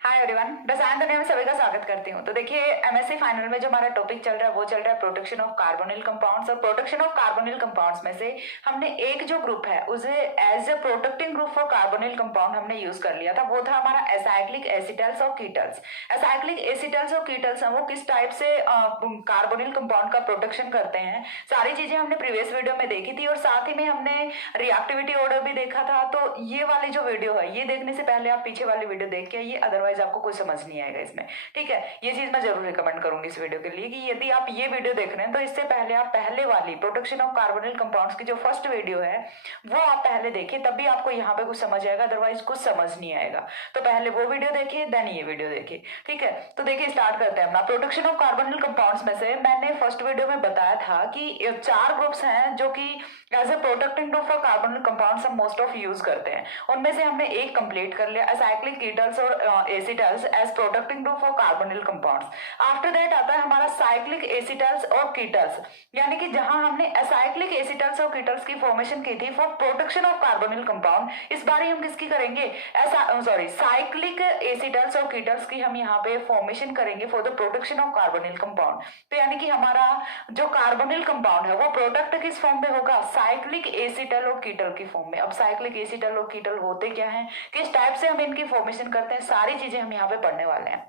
Hi everyone, रसायन दुनिया में सभी का स्वागत करती हूँ। तो देखिए, एमएससी फाइनल में जो हमारा टॉपिक चल रहा है वो चल रहा है प्रोटेक्शन ऑफ कार्बोनिल कंपाउंड्स। और प्रोटेक्शन ऑफ कार्बोनिल कंपाउंड्स में से हमने एक जो ग्रुप है उसे as a protecting group for carbonyl compound हमने यूज कर लिया था। वो था हमारा एसाइक्लिक एसिटल्स और कीटल्स। एसाइक्लिक एसिटल्स और कीटल्स हैं वो किस टाइप से कार्बोनिल कंपाउंड का प्रोटेक्शन करते हैं, सारी चीजें हमने प्रीवियस वीडियो में देखी थी। और साथ ही में हमने रिएक्टिविटी ऑर्डर भी देखा था। तो ये वाली जो वीडियो है ये देखने से पहले आप पीछे वाली वीडियो देख के आइए, अदरवाइज आपको कुछ समझ नहीं आएगा इसमें। ठीक है, ये चीज मैं जरूर रिकमेंड करूंगी इस वीडियो के लिए कि यदि आप ये वीडियो देख रहे हैं तो इससे पहले आप पहले वाली प्रोटेक्शन ऑफ कार्बोनिल कंपाउंड्स की जो फर्स्ट वीडियो है वो आप पहले देखिए, तभी आपको यहाँ पे कुछ समझ आएगा, अदरवाइज कुछ समझ नहीं आएगा। तो पहले वो वीडियो देखिए, देन ये वीडियो देखिए। ठीक है, तो देखिए स्टार्ट करते हैं अपना प्रोटेक्शन ऑफ कार्बोनिल कंपाउंड्स में से। मैंने फर्स्ट वीडियो में बताया था कि चार ग्रुप्स हैं जो कि as a protecting group for carbonyl compounds हम मोस्ट ऑफ यूज करते हैं। उनमें से हमने एक कंप्लीट कर लिया, एसाइक्लिक कीटल्स और acetals as protecting group for carbonyl compounds. After that आता है हमारा साइक्लिक एसिटल्स और कीटल्स, यानी कि जहां हमने एसाइक्लिक एसिटल्स और कीटल्स की फॉर्मेशन की थी for protection of carbonyl compound, इस बार हम किसकी करेंगे, साइक्लिक एसिटल्स और कीटल्स की हम यहाँ पे फॉर्मेशन करेंगे for the protection of carbonyl compound. तो यानी कि हमारा जो कार्बोनिल कंपाउंड है वो प्रोटेक्ट किस फॉर्म में होगा, साइक्लिक एसिटल और कीटल की फॉर्म में। अब साइक्लिक एसिटल और कीटल होते क्या हैं, किस टाइप से हम इनकी फॉर्मेशन करते हैं, सारी चीजें हम यहाँ पे पढ़ने वाले हैं।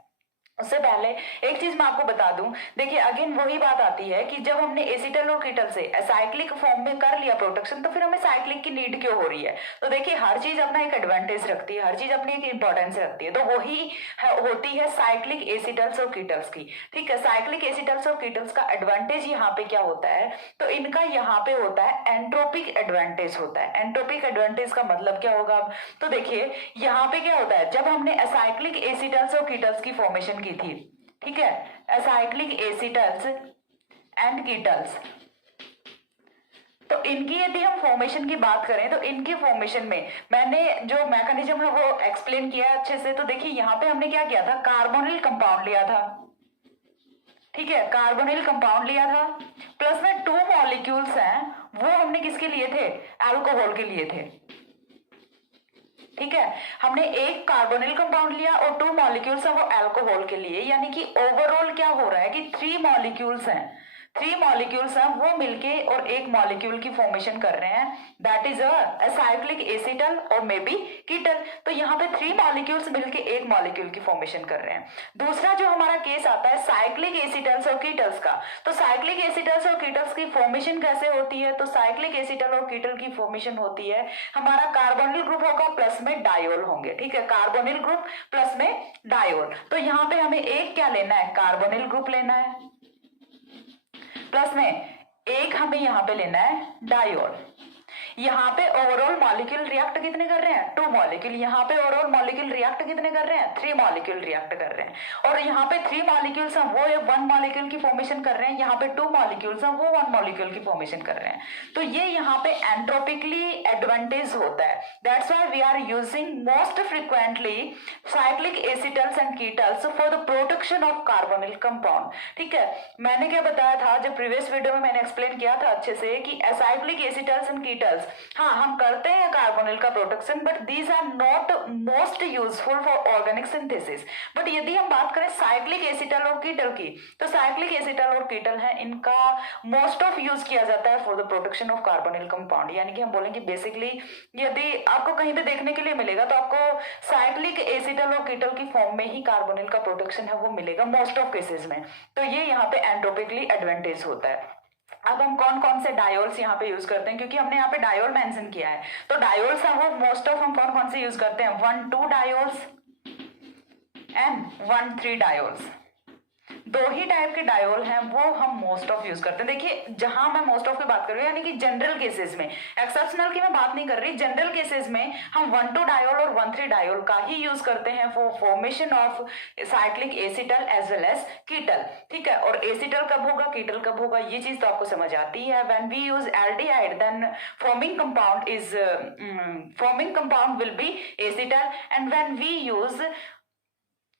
उससे पहले एक चीज मैं आपको बता दूं, देखिए अगेन वही बात आती है कि जब हमने एसिटल और कीटल से साइक्लिक फॉर्म में कर लिया प्रोटेक्शन, तो फिर हमें साइक्लिक की नीड क्यों हो रही है। तो देखिए हर चीज अपना एक एडवांटेज रखती है, हर चीज अपनी एक इंपॉर्टेंस रखती है। तो वही होती है साइक्लिक एसिटल्स और कीटल्स की। ठीक है, साइक्लिक एसिटल्स और कीटल्स का एडवांटेज यहाँ पे क्या होता है, तो इनका यहाँ पे होता है एंट्रोपिक एडवांटेज होता है। एंट्रोपिक एडवांटेज का मतलब क्या होगा, तो देखिए यहाँ पे क्या होता है, जब हमने असाइक्लिक एसिटल्स और कीटल्स की फॉर्मेशन की थी, ठीक है, असाइक्लिक एसिटल्स एंड कीटल्स, तो इनकी यदि हम फॉर्मेशन की बात करें तो इनकी फॉर्मेशन में मैंने जो मैकेनिज्म है वो एक्सप्लेन किया है अच्छे से। तो देखिए यहाँ पे हमने क्या किया था, कार्बोनिल कंपाउंड लिया था। ठीक है, कार्बोनिल कंपाउंड लिया था, प्लस में टू मॉलिक्यूल्स हैं वो हमने किसके लिए थे, अल्कोहल के लिए थे। ठीक है, हमने एक कार्बोनिल कंपाउंड लिया और टू मॉलिक्यूल्स है वो अल्कोहल के लिए, यानी कि ओवरऑल क्या हो रहा है कि थ्री मॉलिक्यूल्स हैं, थ्री मॉलिक्यूल्स हैं वो मिलके और एक मॉलिक्यूल की फॉर्मेशन कर रहे हैं, that is a cyclic acetal और मे बी कीटल। तो यहाँ पे थ्री मॉलिक्यूल्स मिलके एक मॉलिक्यूल की फॉर्मेशन कर रहे हैं। दूसरा जो हमारा केस आता है साइक्लिक एसिटल्स और कीटल्स का, तो साइक्लिक एसिटल्स और कीटल्स की फॉर्मेशन कैसे होती है, तो साइक्लिक एसिटल और कीटल की फॉर्मेशन होती है, हमारा कार्बोनिल ग्रुप होगा प्लस में डायोल होंगे। ठीक है, कार्बोनिल ग्रुप प्लस में डायोल। तो यहाँ पे हमें एक क्या लेना है, कार्बोनिल ग्रुप लेना है, प्लस में एक हमें यहां पे लेना है डायोल। यहाँ पे ओवरऑल मॉलिक्यूल रिएक्ट कितने कर रहे हैं, टू मॉलिक्यूल। यहाँ पे ओवरऑल मॉलिक्यूल रिएक्ट कितने कर रहे हैं, थ्री मॉलिक्यूल रिएक्ट कर रहे हैं। और यहाँ पे थ्री मॉलिक्यूल्स हैं वो वन मॉलिक्यूल की फॉर्मेशन कर रहे हैं, यहाँ पे टू मॉलिक्यूल्स हैं वो वन मॉलिक्यूल की फॉर्मेशन कर रहे हैं। तो ये यहाँ पे एंट्रोपिकली एडवांटेज होता है, that's why we are using most frequently cyclic acetals and ketals for the protection of carbonyl compound. ठीक है, मैंने क्या बताया था, जब प्रीवियस वीडियो में मैंने एक्सप्लेन किया था अच्छे से कि साइक्लिक एसिटल्स एंड कीटल्स, हाँ हम करते हैं कार्बोनिल का protection, but these are not most useful for organic synthesis. But यदि हम बात करें साइक्लिक एसिटल और कीटल की, तो साइक्लिक एसिटल और कीटल है, इनका मोस्ट ऑफ यूज किया जाता है for the protection of carbonyl compound. यानी कि हम बोलेंगे बेसिकली यदि आपको कहीं पे देखने के लिए मिलेगा तो आपको साइक्लिक एसिटल और कीटल की फॉर्म में ही कार्बोनिल का प्रोटेक्शन है वो मिलेगा मोस्ट ऑफ केसेस में। तो ये यहाँ पे एंट्रोपिकली एडवांटेज होता है। अब हम कौन कौन से डायोल्स यहाँ पे यूज करते हैं, क्योंकि हमने यहाँ पे डायोल मेंशन किया है, तो डायोल्स हैं वो मोस्ट ऑफ हम कौन कौन से यूज करते हैं, 1,2 डायोल्स एंड 1,3 डायोल्स। दो ही टाइप के डायोल हैं वो हम मोस्ट ऑफ यूज करते हैं। देखिए जहां मैं मोस्ट ऑफ की बात कर रही हूँ यानी कि जनरल केसेस में, एक्सेप्शनल की मैं बात नहीं कर रही, जनरल केसेस में हम 1,2 डायोल और 1,3 डायोल का ही यूज करते हैं for formation of cyclic acetal as well as ketal. ठीक है, और एसिटल कब होगा, कीटल कब होगा, ये चीज तो आपको समझ आती है। When we use aldehyde then forming compound will be acetal, and when we use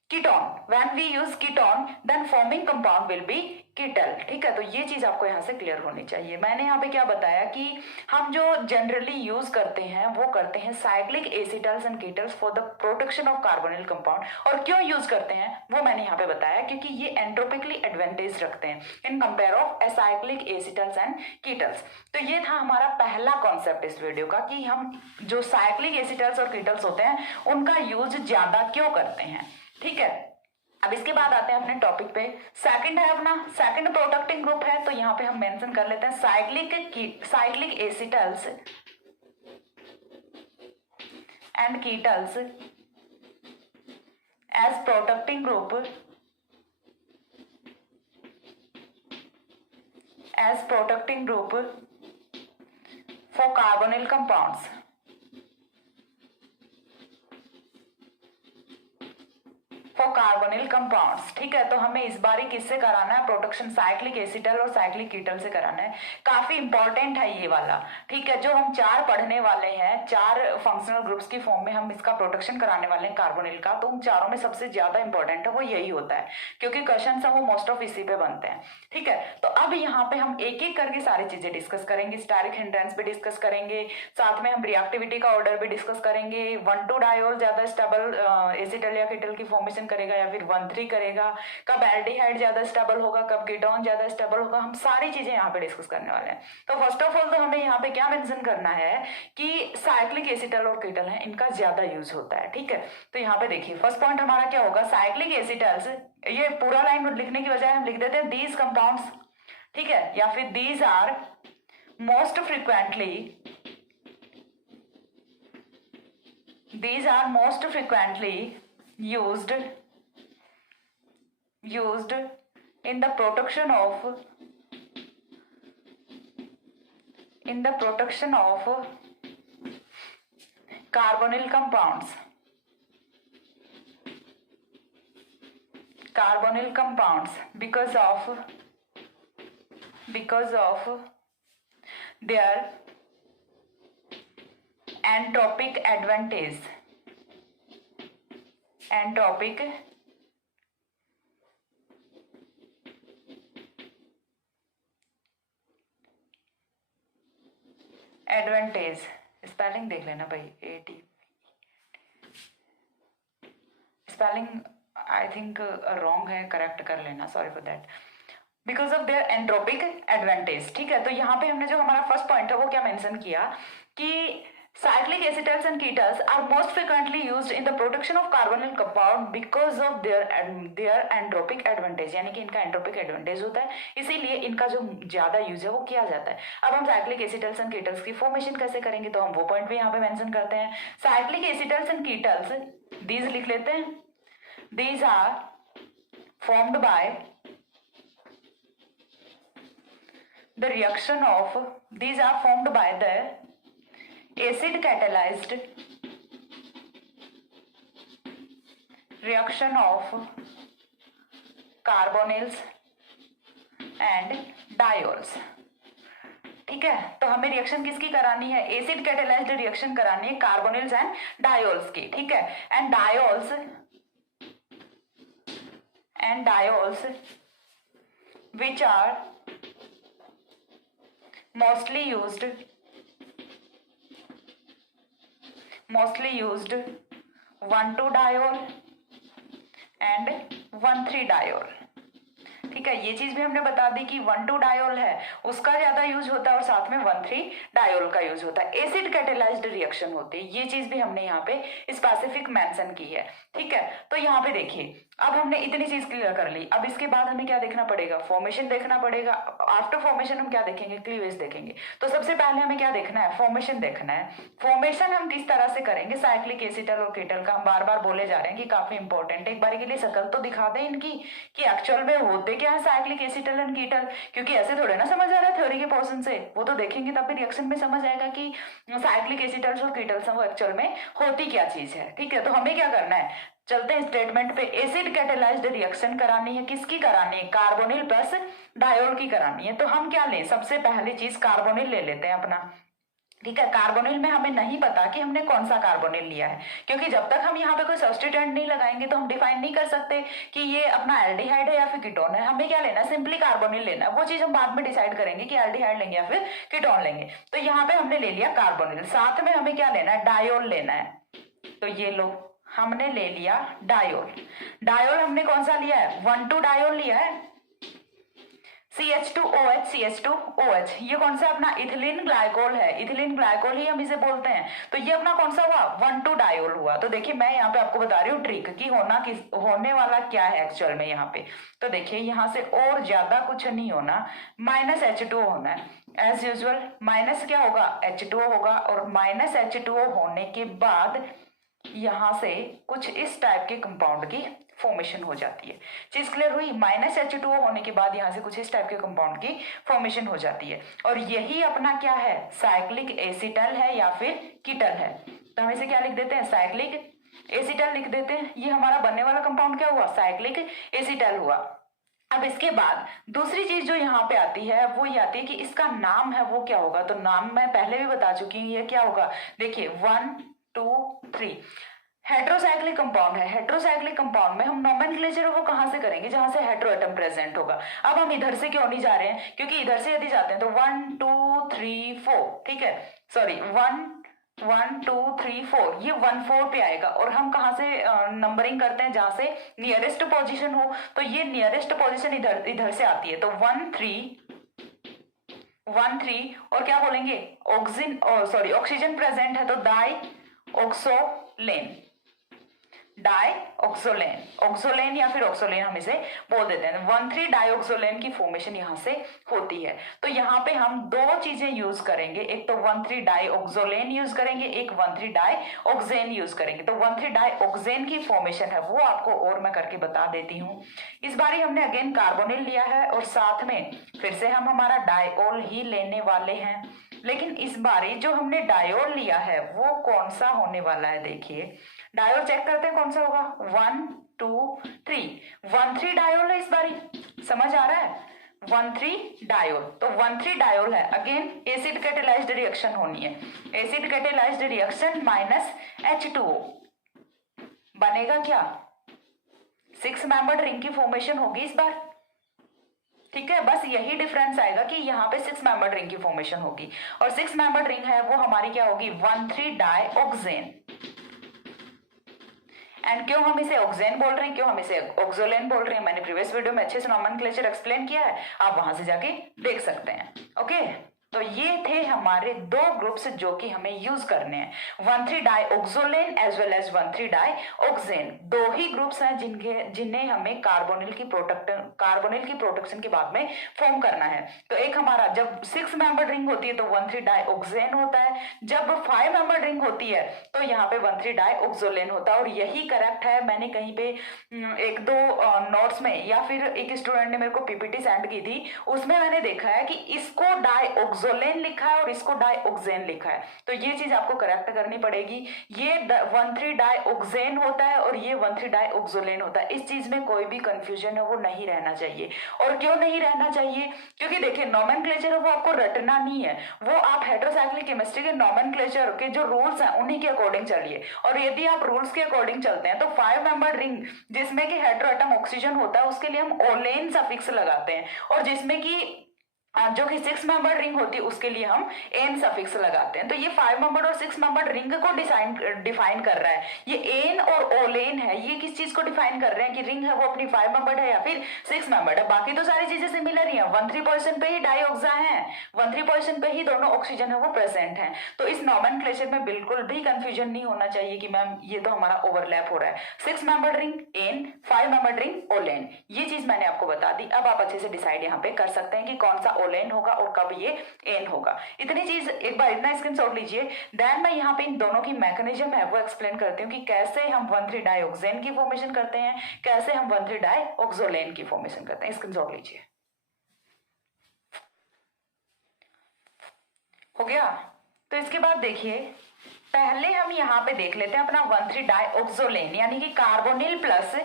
ketone, when we use ketone then forming compound will be कीटल। ठीक है, तो ये चीज आपको यहाँ से क्लियर होनी चाहिए। मैंने यहाँ पे क्या बताया कि हम जो जनरली यूज करते हैं वो करते हैं cyclic acetals and ketals for the protection of carbonyl compound. और क्यों यूज करते हैं वो मैंने यहाँ पे बताया, क्योंकि ये एंट्रोपिकली एडवांटेज रखते हैं in compare of acyclic acetals and ketals. तो ये था हमारा पहला कॉन्सेप्ट इस वीडियो का कि हम जो साइक्लिक एसिटल्स और कीटल्स होते हैं उनका यूज ज्यादा क्यों करते हैं। ठीक है, अब इसके बाद आते हैं अपने टॉपिक पे। सेकंड है अपना, सेकंड प्रोटेक्टिंग ग्रुप है, तो यहाँ पे हम मेंशन कर लेते हैं cyclic acetals and ketals as protecting group, as protecting group for carbonyl compounds. Carbonyl compounds. ठीक है, तो हमें इस बार किससे कराना है, प्रोटेक्शन साइक्लिक एसिटल और साइक्लिक कीटल से कराना है। काफी इंपॉर्टेंट है ये वाला। ठीक है, जो हम 4 पढ़ने वाले हैं, 4 फंक्शनल ग्रुप्स की फॉर्म में हम इसका प्रोटेक्शन कराने वाले हैं कार्बोनिल का, तो उन चारों में सबसे ज्यादा इंपॉर्टेंट है वो यही होता है, क्योंकि क्वेश्चन वो मोस्ट ऑफ इसी पे बनते हैं। ठीक है, तो अब यहाँ पे हम एक एक करके सारी चीजें डिस्कस करेंगे। स्टायरिक हिंड्रेंस भी डिस्कस करेंगे, साथ में हम रिएक्टिविटी का ऑर्डर भी डिस्कस करेंगे। 1,2 डायोल ज्यादा स्टेबल एसिटल या कीटल की फॉर्मेशन करेगा या फिर 1,3 करेगा, कब एल्डिहाइड ज्यादा स्टेबल होगा, कब कीटोन ज्यादा स्टेबल होगा, हम सारी चीजें यहाँ पे डिस्कस करने वाले हैं। तो फर्स्ट ऑफ ऑल तो हमें यहाँ पे क्या मेंशन करना है कि साइक्लिक एसिटल और कीटल है, इनका ज्यादा यूज होता है। ठीक है, तो यहाँ पे देखिए फर्स्ट पॉइंट हमारा क्या होगा, साइक्लिक एसिटल्स। ये पूरा लाइन लिखने की बजाय हम लिख देते हैं दीज कंपाउंड्स। ठीक है, या फिर these are most frequently, these are most frequently used in the protection of carbonyl compounds, because of their entropic advantage, entropic advantage. Spelling देख लेना भाई, AD spelling I think wrong है, करेक्ट कर लेना, sorry for that. Because of their entropic advantage. ठीक है, तो यहाँ पे हमने जो हमारा फर्स्ट पॉइंट है वो क्या मेंशन किया कि cyclic acetals and ketals are most frequently used in the protection of carbonyl compound because of their entropic advantage, यानी कि इनका एंट्रोपिक एडवांटेज होता है, इसीलिए इनका जो ज्यादा यूज है वो किया जाता है। अब हम साइक्लिक एसिटल्स एंड कीटल्स की फॉर्मेशन कैसे करेंगे, तो हम वो पॉइंट भी यहाँ पे मेंशन करते हैं। Cyclic acetals and ketals, these लिख लेते हैं, these are formed by the reaction of, these are formed by the acid catalyzed reaction of carbonyls and diols। ठीक है, तो हमें रिएक्शन किसकी करानी है, एसिड कैटेलाइज्ड रिएक्शन करानी है कार्बोनिल्स एंड डायोल्स की। ठीक है, and diols which are mostly used 1,2 diol and 1,3 diol. ठीक है, ये चीज भी हमने बता दी कि 1,2 डायोल है उसका ज्यादा यूज होता है और साथ में 1,3 डायोल का यूज होता है। एसिड कैटेलाइज्ड रिएक्शन होती है, ये चीज भी हमने यहाँ पे स्पेसिफिक मेंशन की है। ठीक है, तो यहाँ पे देखिए अब हमने इतनी चीज क्लियर कर ली। अब इसके बाद हमें क्या देखना पड़ेगा, फॉर्मेशन देखना पड़ेगा। आफ्टर फॉर्मेशन हम क्या देखेंगे, क्लीवेज देखेंगे। तो सबसे पहले हमें क्या देखना है, फॉर्मेशन देखना है। फॉर्मेशन हम किस तरह से करेंगे साइक्लिक एसिटल और कीटल का, हम बार बार बोले जा रहे हैं कि काफी इंपॉर्टेंट है। एक बार के लिए शक्ल तो दिखा दें इनकी कि एक्चुअल में होते क्या है साइक्लिक एसिटल एंड कीटल, क्योंकि ऐसे थोड़े ना समझ आ रहा है थ्योरी के पोर्शन से, वो तो देखेंगे तब भी रिएक्शन में समझ आएगा कि साइक्लिक एसिटल्स और कीटल्स वो एक्चुअल में होती क्या चीज है। ठीक है, तो हमें क्या करना है, चलते हैं स्टेटमेंट पे। एसिड कैटेलाइज्ड रिएक्शन करानी है, किसकी करानी है, कार्बोनिल प्लस डायोल की करानी है। तो हम क्या लें, सबसे पहली चीज कार्बोनिल ले लेते हैं अपना। ठीक है। कार्बोनिल में हमें नहीं पता कि हमने कौन सा कार्बोनिल लिया है, क्योंकि जब तक हम यहाँ पे कोई सब्स्टिट्यूएंट नहीं लगाएंगे तो हम डिफाइन नहीं कर सकते कि ये अपना एल्डिहाइड है या फिर कीटोन है। हमें क्या लेना है, सिंपली कार्बोनिल लेना है। वो चीज हम बाद में डिसाइड करेंगे कि एल्डिहाइड लेंगे या फिर कीटोन लेंगे। तो यहाँ पे हमने ले लिया कार्बोनिल, साथ में हमें क्या लेना है, डायोल लेना है। तो ये लो, हमने ले लिया डायोल। डायोल हमने कौन सा लिया है, 1,2 डायोल लिया है। CH2OH CH2OH, ये कौन सा अपना इथिलीन ग्लाइकोल है, इथिलीन ग्लाइकोल ही हम इसे बोलते हैं। तो ये अपना कौन सा हुआ, 1,2 डायोल हुआ। तो देखिए मैं यहाँ पे आपको बता रही हूँ ट्रिक कि होने वाला क्या है एक्चुअल में यहाँ पे। तो देखिए यहाँ से और ज्यादा कुछ नहीं होना, -H2O होना है एज यूजुअल। माइनस क्या होगा, H2O होगा, और -H2O होने के बाद यहां से कुछ इस टाइप के कंपाउंड की फॉर्मेशन हो जाती है। चीज क्लियर हुई, -H2O होने के बाद यहां से कुछ इस टाइप के कंपाउंड की फॉर्मेशन हो जाती है। और यही अपना क्या है, साइक्लिक एसिटल है या फिर कीटल है। तो हम इसे क्या लिख देते हैं, साइक्लिक एसिटल लिख देते हैं। ये हमारा बनने वाला कंपाउंड क्या हुआ, साइक्लिक एसिटल हुआ। अब इसके बाद दूसरी चीज जो यहाँ पे आती है वो ये आती है कि इसका नाम है वो क्या होगा। तो नाम मैं पहले भी बता चुकी हूँ, ये क्या होगा, देखिए 1 2 3 हेट्रोसाइक्लिक कंपाउंड है। हेट्रोसाइक्लिक कंपाउंड में हम नोमेनक्लेचर वो कहां से करेंगे, जहां से हेट्रो एटम प्रेजेंट होगा। अब हम इधर से क्यों नहीं जा रहे हैं, क्योंकि इधर से यदि जाते हैं तो 1 2 3 4, ठीक है, सॉरी 1 1 2 3 4, ये 1 4 पे आएगा। और हम कहां से नंबरिंग करते हैं, जहां से नियरेस्ट पोजीशन हो। तो ये नियरेस्ट पोजीशन इधर से आती है। तो 1 3 और क्या बोलेंगे, ऑक्सीजन प्रेजेंट है तो डाई ऑक्सोलेन, ऑक्सोलेन या फिर ऑक्सोलेन हम इसे बोल देते हैं। 1,3 डाइऑक्सोलेन की फॉर्मेशन यहां से होती है। तो यहाँ पे हम दो चीजें यूज करेंगे, एक तो 1,3 डाइऑक्सोलेन यूज करेंगे, एक 1,3 डाइऑक्सेन यूज करेंगे। तो 1,3 डाइऑक्सेन की फॉर्मेशन है वो आपको और मैं करके बता देती हूँ। इस बार हमने अगेन कार्बोनिल लिया है और साथ में फिर से हम हमारा डायोल ही लेने वाले हैं। लेकिन इस बारी जो हमने डायोल लिया है वो कौन सा होने वाला है, देखिए डायोल चेक करते हैं कौन सा होगा, 1 2 3 1,3 डायोल है इस बारी, समझ आ रहा है, 1,3 डायोल। तो 1,3 डायोल है, अगेन एसिड कैटेलाइज्ड रिएक्शन होनी है। एसिड कैटेलाइज्ड रिएक्शन -H2O बनेगा क्या, 6 मेंबर्ड रिंग की फॉर्मेशन होगी इस बार। ठीक है, बस यही डिफरेंस आएगा कि यहाँ पे 6 मेंबर्ड रिंग की फॉर्मेशन होगी। और 6 मेंबर्ड रिंग है वो हमारी क्या होगी, 1,3 डाइऑक्सेन। एंड क्यों हम इसे ऑक्सेन बोल रहे हैं, क्यों हम इसे ऑक्सोलेन बोल रहे हैं, मैंने प्रीवियस वीडियो में अच्छे से नोमेनक्लेचर एक्सप्लेन किया है, आप वहां से जाके देख सकते हैं। ओके, तो ये थे हमारे दो ग्रुप्स जो कि हमें यूज करने हैं, 1,3 डाइऑक्सोलेन एज वेल एज 1,3 डाइऑक्सेन। दो ही ग्रुप्स हैं जिन्हें हमें कार्बोनिल की प्रोटेक्शन के बाद में फॉर्म करना है। तो एक हमारा जब 6 मेंबर्ड रिंग होती है तो 1,3 डाइऑक्सेन होता है, जब 5 मेंबर्ड रिंग होती है तो यहाँ पे 1,3 डाइऑक्सोलेन होता है। और यही करेक्ट है, मैंने कहीं पे एक दो नोट्स में या फिर एक स्टूडेंट ने मेरे को पीपीटी सेंड की थी, उसमें मैंने देखा है कि इसको डाइऑक्सोलेन लिखा है और इसको डाइऑक्सेन लिखा है। तो ये चीज आपको करेक्ट करनी पड़ेगी, ये 1,3 डाइऑक्सेन होता है और ये 1,3 डाइऑक्सोलेन होता है। इस चीज में कोई भी कंफ्यूजन है वो नहीं रहना चाहिए। और क्यों नहीं रहना चाहिए, क्योंकि देखिए नोमेनक्लेचर है वो आपको रटना नहीं है, वो आप हेट्रोसाइक्लिक केमिस्ट्री के नोमेनक्लेचर के जो रूल्स हैं उन्हीं के अकॉर्डिंग चलिए। और यदि आप रूल्स के अकॉर्डिंग चलते हैं तो 5 मेंबर्ड रिंग जिसमें कि हेट्रोएटम ऑक्सीजन होता है उसके लिए हम ओलेन सफिक्स लगाते हैं, और जिसमें कि जो कि 6 मेंबर्ड रिंग होती है उसके लिए हम एन सफिक्स लगाते हैं। तो ये 5 मेंबर्ड और 6 मेंबर्ड रिंग को डिफाइन कर रहा है, ये एन और ओलेन है, ये किस चीज को डिफाइन कर रहे हैं कि रिंग है वो अपनी 5 मेंबर्ड है या फिर 6 मेंबर्ड है। बाकी तो सारी चीजें सिमिलर ही है, 1,3 पोजीशन पे ही डाइऑक्सा है, 1,3 पोजीशन पे ही दोनों ऑक्सीजन है वो प्रेजेंट है। तो इस नोमेनक्लेचर में बिल्कुल भी कंफ्यूजन नहीं होना चाहिए कि मैम ये तो हमारा ओवरलैप हो रहा है। 6 membered ring ane, 5 membered ring olane, ये चीज मैंने आपको बता दी। अब आप अच्छे से डिसाइड यहाँ पे कर सकते हैं कि कौन सा ओलेन होगा और कब ये एन होगा। इतनी चीज एक बार इतना स्क्रीनशॉट लीजिए। देन मैं यहाँ पे इन दोनों की मैकेनिज्म है वो एक्सप्लेन करती हूँ कि कैसे हम 1,3 डाइऑक्सेन की फॉर्मेशन करते हैं, कैसे हम 1,3 डाइऑक्सोलेन की फॉर्मेशन करते हैं। स्क्रीनशॉट लीजिए, हो गया। तो इसके बाद देखिए पहले हम यहाँ पे देख लेते हैं अपना 1,3 डाइऑक्सोलेन यानी कि कार्बोनिल प्लस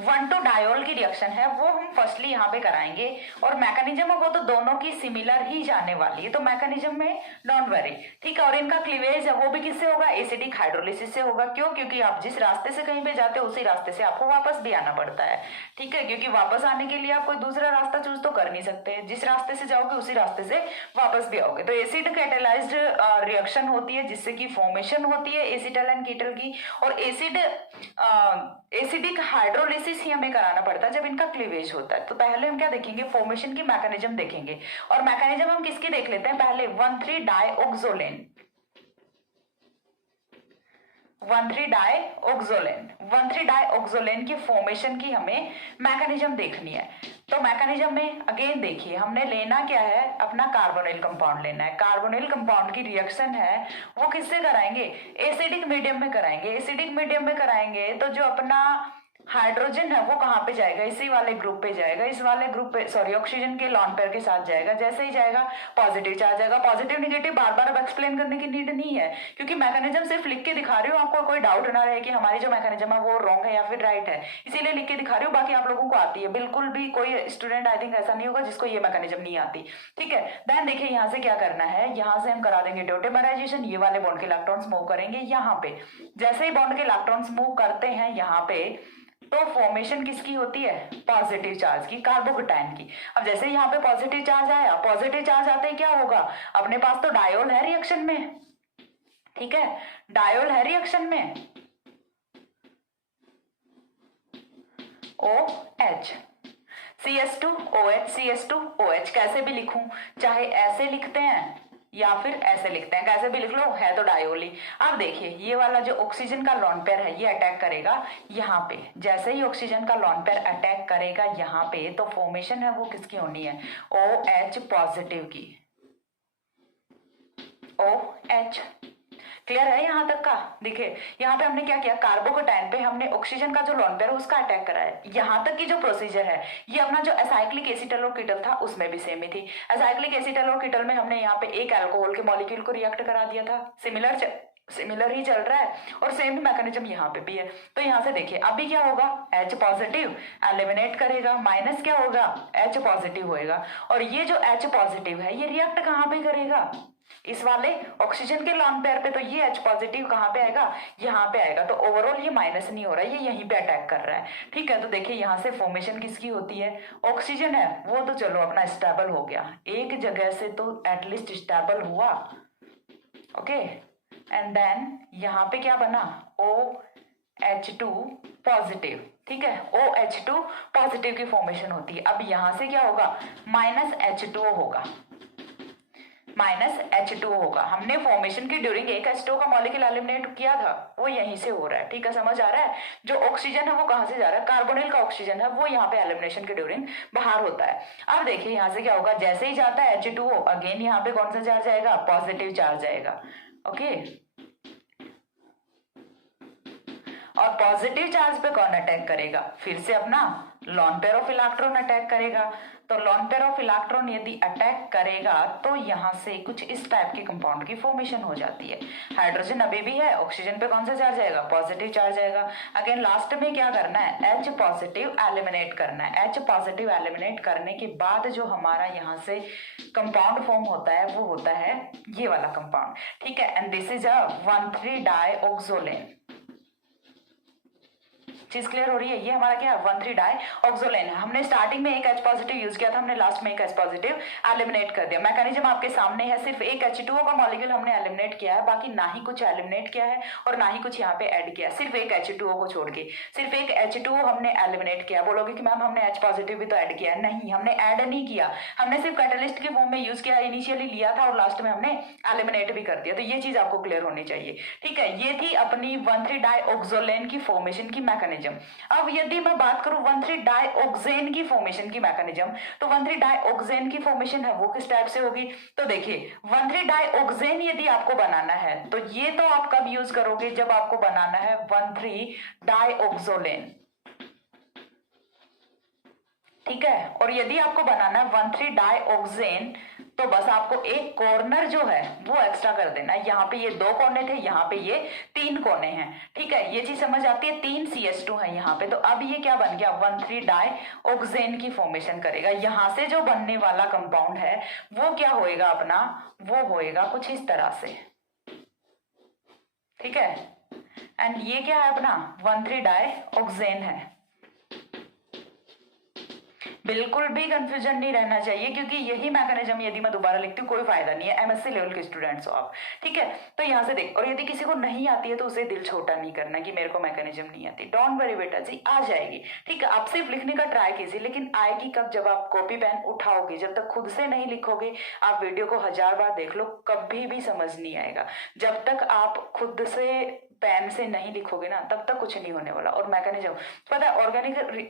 1,2 डायोल की रिएक्शन है, वो हम फर्स्टली यहाँ पे कराएंगे। और मैकेनिज्म है वो तो दोनों की सिमिलर ही जाने वाली है, तो मैकेनिज्म में डोंट वरी, ठीक है। और इनका क्लीवेज है वो भी किससे होगा, एसिडिक हाइड्रोलिसिस से होगा। क्यों? क्योंकि आप जिस रास्ते से कहीं पे जाते हो उसी रास्ते से आपको वापस भी आना पड़ता है, ठीक है। क्योंकि वापस आने के लिए आप कोई दूसरा रास्ता चूज तो कर नहीं सकते, जिस रास्ते से जाओगे उसी रास्ते से वापस भी आओगे। तो एसिड कैटेलाइज्ड रिएक्शन होती है जिससे कि फॉर्मेशन होती है एसिटल एंड कीटल की। और एसिडिक हाइड्रोलिसिस ही हमें कराना पड़ता है जब इनका क्लीवेज होता है। तो पहले हम क्या देखेंगे, फॉर्मेशन की मैकेनिज्म देखेंगे। और मैकेनिज्म हम किसकी देख लेते हैं, पहले 1,3 डाइऑक्सोलेन 1,3 डाइऑक्सोलेन की फॉर्मेशन की हमें मैकेनिज्म देखनी है। तो मैकेनिज्म में अगेन देखिए, हमने लेना क्या है, अपना कार्बोनिल कंपाउंड लेना है। कार्बोनिल कंपाउंड की रिएक्शन है वो किससे कराएंगे, एसिडिक मीडियम में कराएंगे। एसिडिक मीडियम में कराएंगे तो जो अपना हाइड्रोजन है वो कहाँ पे जाएगा, इसी वाले ग्रुप पे जाएगा, इस वाले ग्रुप पे सॉरी ऑक्सीजन के लॉन पेयर के साथ जाएगा। जैसे ही जाएगा पॉजिटिव चार्ज आएगा। पॉजिटिव निगेटिव बार बार अब एक्सप्लेन करने की नीड नहीं है, क्योंकि मैकेनिज्म सिर्फ लिख के दिखा रही हूँ, आपको कोई डाउट ना रहे कि हमारी जो मैकेनिज्म है वो रॉन्ग है या फिर राइट है, इसीलिए लिख के दिखा रही हूँ। बाकी आप लोगों को आती है, बिल्कुल भी कोई स्टूडेंट आई थिंक ऐसा नहीं होगा जिसको ये मैकेनिज्म नहीं आती, ठीक है। देन देखिए यहाँ से क्या करना है, यहाँ से हम करा देंगे डोटेमराइजेशन। ये वाले बॉन्ड के इलेक्ट्रॉन्स मूव करेंगे यहाँ पे। जैसे ही बॉन्ड के इलेक्ट्रॉन्स मूव करते हैं यहाँ पे, तो फॉर्मेशन किसकी होती है, पॉजिटिव चार्ज की, कार्बोकेटाइन की। अब जैसे यहाँ पे पॉजिटिव चार्ज आया, पॉजिटिव चार्ज आते ही क्या होगा, अपने पास तो डायोल है रिएक्शन में, ठीक है, डायोल है रिएक्शन में, OH CS2OH CS2OH कैसे भी लिखूं, चाहे ऐसे लिखते हैं या फिर ऐसे लिखते हैं, कैसे भी लिख लो, है तो डायोली। अब देखिए ये वाला जो ऑक्सीजन का लॉन पेयर है ये अटैक करेगा यहाँ पे। जैसे ही ऑक्सीजन का लॉन पेयर अटैक करेगा यहाँ पे, तो फॉर्मेशन है वो किसकी होनी है, OH पॉजिटिव की, OH। क्लियर है यहाँ तक का। देखिए यहाँ पे हमने क्या किया, कार्बोकेटाइन पे हमने ऑक्सीजन का जो लॉन पेयर है उसका अटैक करा है। यहाँ तक की जो प्रोसीजर है ये अपना जो एसाइक्लिक एसिटल और कीटल था उसमें भी सेम ही थी। एसाइक्लिक एसिटल और कीटल में हमने यहाँ पे एक अल्कोहल के मॉलिक्यूल को रिएक्ट करा दिया था, सिमिलर ही चल रहा है और सेम ही मैकेनिज्म यहाँ पे भी है। तो यहाँ से देखिए अभी क्या होगा, H पॉजिटिव एलिमिनेट करेगा, माइनस क्या होगा, H पॉजिटिव होएगा। और ये जो H पॉजिटिव है ये रिएक्ट कहाँ पे करेगा, इस वाले ऑक्सीजन के लॉन पेयर पे। तो ये H पॉजिटिव कहाँ पे आएगा, यहाँ पे आएगा। तो ओवरऑल ये माइनस नहीं हो रहा है, ये यहीं पे अटैक कर रहा है, ठीक है। तो देखिए यहाँ से फॉर्मेशन किसकी होती है, ऑक्सीजन है वो तो चलो अपना स्टेबल हो गया, एक जगह से तो एटलीस्ट स्टेबल हुआ, ओके। एंड देन यहाँ पे क्या बना, OH2 पॉजिटिव, ठीक है, OH2 पॉजिटिव की फॉर्मेशन होती है। अब यहाँ से क्या होगा, -H2O होगा, -H2O होगा। हमने फॉर्मेशन की ड्यूरिंग एक H2O का मॉलिक्यूल एलिमिनेट किया था, वो यहीं से हो रहा है, ठीक है, समझ आ रहा है। जो ऑक्सीजन है वो कहाँ से जा रहा है, कार्बोनिल का ऑक्सीजन है वो यहाँ पे एलिमिनेशन के ड्यूरिंग बाहर होता है। अब देखिए यहाँ से क्या होगा, जैसे ही जाता है H2O, अगेन यहाँ पे कौन सा चार्ज आएगा, पॉजिटिव चार्ज आएगा, ओके। और पॉजिटिव चार्ज पे कौन अटैक करेगा, फिर से अपना lone pair of electron attack करेगा। तो लॉन पेयर ऑफ इलेक्ट्रॉन यदि अटैक करेगा तो यहाँ से कुछ इस टाइप के कंपाउंड की फॉर्मेशन हो जाती है। हाइड्रोजन अभी भी है, ऑक्सीजन पे कौन सा चार्ज आएगा, पॉजिटिव चार्ज आएगा। अगेन लास्ट में क्या करना है, H पॉजिटिव एलिमिनेट करना है। H पॉजिटिव एलिमिनेट करने के बाद जो हमारा यहाँ से कंपाउंड फॉर्म होता है वो होता है ये वाला कंपाउंड, ठीक है। And this is a 1,3 डाइऑक्सोलेन। चीज क्लियर हो रही है, ये हमारा क्या है, 1,3 डाइऑक्सोलेन है। हमने स्टार्टिंग में एक H पॉजिटिव यूज किया था, हमने लास्ट में एक H पॉजिटिव एलिमिनेट कर दिया। मैकेनिज्म आपके सामने है, सिर्फ एक H2O का मॉलिक्यूल हमने एलिमिनेट किया है, बाकी ना ही कुछ एलिमिनेट किया है और ना ही कुछ यहाँ पे ऐड किया, सिर्फ एक H2O को छोड़ के सिर्फ एक H2O हमने एलिमिनेट किया। बोलोगे कि मैम हमने H पॉजिटिव भी तो ऐड किया है, नहीं हमने ऐड नहीं किया, हमने सिर्फ कैटलिस्ट के फॉर्म में यूज किया, इनिशियली लिया था और लास्ट में हमने एलिमिनेट भी कर दिया। तो ये चीज आपको क्लियर होनी चाहिए, ठीक है। ये थी अपनी 1,3 डाइऑक्सोलेन की फॉर्मेशन की मैकेनिज्म। अब यदि मैं बात करूं 1,3 डाइऑक्सेन की फॉर्मेशन की मैकेनिज्म, तो 1,3 डाइऑक्सेन की फॉर्मेशन है वो किस टाइप से होगी, तो देखिए 1,3 डाइऑक्सेन यदि आपको बनाना है तो ये तो आप कब यूज करोगे, जब आपको बनाना है 1,3 डाइऑक्सोलेन, ठीक है। और यदि आपको बनाना है 1,3 डाइऑक्सेन तो बस आपको एक कॉर्नर जो है वो एक्स्ट्रा कर देना है। यहाँ पे ये 2 कोने थे, यहाँ पे ये 3 कोने हैं, ठीक है, ये चीज समझ आती है। 3 CH2 है यहाँ पे, तो अब ये क्या बन गया, 1,3 डाइऑक्सेन की फॉर्मेशन करेगा। यहाँ से जो बनने वाला कंपाउंड है वो क्या होएगा अपना, वो होएगा कुछ इस तरह से, ठीक है। एंड ये क्या है अपना, 1,3 डाइऑक्सेन है। बिल्कुल भी कंफ्यूजन नहीं रहना चाहिए, क्योंकि यही मैकेनिज्म यदि मैं दोबारा लिखती हूँ कोई फायदा नहीं है, MSc लेवल के स्टूडेंट्स हो आप, ठीक है। तो यहाँ से देख, और यदि किसी को नहीं आती है तो उसे दिल छोटा नहीं करना कि मेरे को मैकेनिज्म नहीं आती, डोंट वरी बेटा जी, आ जाएगी, ठीक है। आप सिर्फ लिखने का ट्राई कीजिए, लेकिन आएगी कब, जब आप कॉपी पेन उठाओगे। जब तक खुद से नहीं लिखोगे, आप वीडियो को 1000 बार देख लो, कभी भी समझ नहीं आएगा। जब तक आप खुद से पेन से नहीं लिखोगे ना, तब तक कुछ नहीं होने वाला। और मैकेनिज्म पता है,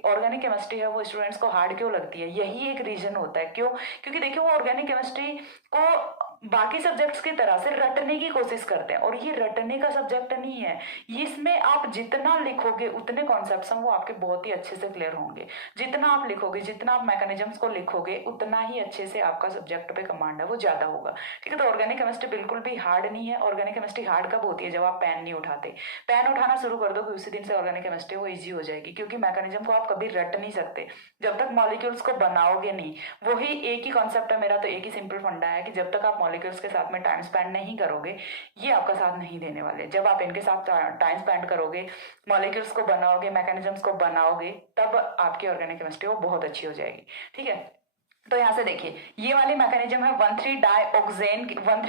ऑर्गेनिक केमिस्ट्री है वो स्टूडेंट्स को हार्ड क्यों लगती है, यही एक रीजन होता है। क्यों, क्योंकि देखिए वो ऑर्गेनिक केमिस्ट्री को बाकी सब्जेक्ट्स की तरह से रटने की कोशिश करते हैं, और ये रटने का सब्जेक्ट नहीं है। इसमें आप जितना लिखोगे उतने कॉन्सेप्ट्स हैं वो आपके बहुत ही अच्छे से क्लियर होंगे। जितना आप लिखोगे, जितना आप मैकेनिज्म्स को लिखोगे, उतना ही अच्छे से आपका सब्जेक्ट पे कमांड है वो ज्यादा होगा, ठीक है। तो ऑर्गेनिक केमिस्ट्री बिल्कुल भी हार्ड नहीं है। ऑर्गेनिक केमिस्ट्री हार्ड कब होती है, जब आप पेन नहीं उठाते। पेन उठाना शुरू कर दोगे उसी दिन से ऑर्गेनिक केमिस्ट्री वो ईजी हो जाएगी, क्योंकि मैकेनिज्म को आप कभी रट नहीं सकते जब तक मॉलिक्यूल्स को बनाओगे नहीं। वही एक ही कॉन्सेप्ट है मेरा, तो एक ही सिंपल फंडा है कि जब तक आप मॉलिक्यूल्स के साथ में टाइम स्पेंड नहीं करोगे, ये आपका साथ नहीं देने वाले। जब आप इनके साथ टाइम स्पेंड करोगे, मॉलिक्यूल्स को बनाओगे, मैकेनिज्म्स को बनाओगे, तब आपकी ऑर्गेनिक केमिस्ट्री वो बहुत अच्छी हो जाएगी, ठीक है। तो यहाँ से देखिए, ये वाली मैकेनिज्म है 1,3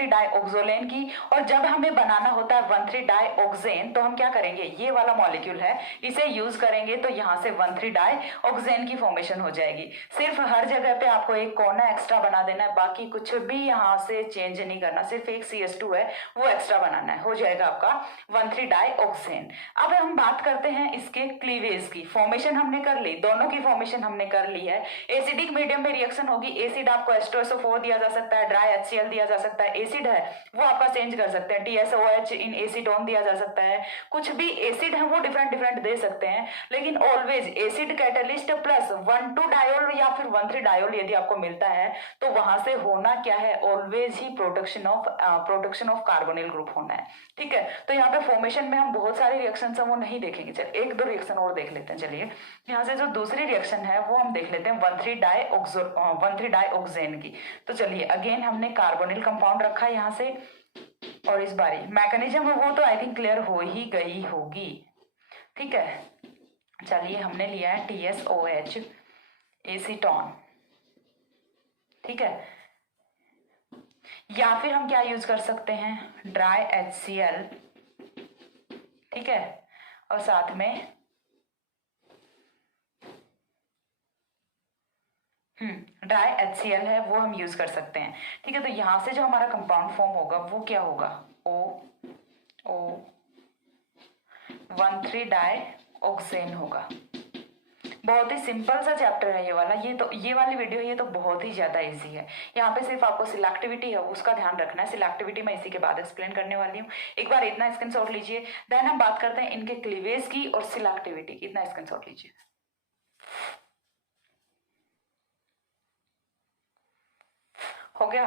डाइऑक्सोलेन की, और जब हमें बनाना होता है 1,3 डाइऑक्सेन, तो हम क्या करेंगे, ये वाला मॉलिक्यूल है इसे यूज करेंगे, तो यहाँ से 1,3 डाइऑक्सेन की फॉर्मेशन हो जाएगी। सिर्फ हर जगह पे आपको एक कोना एक्स्ट्रा बना देना है, बाकी कुछ भी यहाँ से चेंज नहीं करना, सिर्फ एक CH2 है वो एक्स्ट्रा बनाना है, हो जाएगा आपका 1,3 डाइऑक्सेन। अब हम बात करते हैं इसके क्लीवेज की। फॉर्मेशन हमने कर ली, दोनों की फॉर्मेशन हमने कर ली है। एसिडिक मीडियम में रिएक्शन होगी, एसिड आपको H2SO4 दिया जा सकता है, ड्राई HCl दिया जा सकता है, एसिड है वो आपका चेंज कर सकते हैं, TSOH इन एसीटोन दिया जा सकता है, कुछ भी एसिड है वो डिफरेंट दे सकते हैं, लेकिन always acid catalyst plus 1,2 diol या फिर 1,3 डायोल यदि आपको मिलता है, तो वहां से होना क्या है, always he production of carbonyl group होना है, ठीक है। तो यहाँ पे फॉर्मेशन में हम बहुत सारे रिएक्शन है वो नहीं देखेंगे, चल 1-2 रिएक्शन और देख लेते हैं। चलिए यहाँ से जो दूसरी रिएक्शन है वो हम देख लेते हैं 1,3 डाइऑक्सेन की। तो चलिए अगेन हमने कार्बोनिल कंपाउंड रखा है यहाँ से, और इस बारी मैकेनिज्म वो तो आई थिंक क्लियर हो ही गई होगी, ठीक है। चलिए हमने लिया है TSOH एसीटोन, ठीक है, या फिर हम क्या यूज कर सकते हैं, ड्राई HCl, ठीक है, और साथ में ड्राई HCl है वो हम यूज कर सकते हैं, ठीक है। तो यहां से जो हमारा कंपाउंड फॉर्म होगा वो क्या होगा, O 1,3 डाइऑक्सेन होगा। बहुत ही सिंपल सा चैप्टर है ये वाला, ये वाली वीडियो ये तो बहुत ही ज्यादा इजी है। यहाँ पे सिर्फ आपको सिलेक्टिविटी है उसका ध्यान रखना है, सिलेक्टिविटी मैं इसी के बाद एक्सप्लेन करने वाली हूँ। एक बार इतना स्क्रीनशॉट लीजिए, देन हम बात करते हैं इनके क्लीवेज की और सिलेक्टिविटी की। इतना स्क्रीनशॉट लीजिए। हो गया।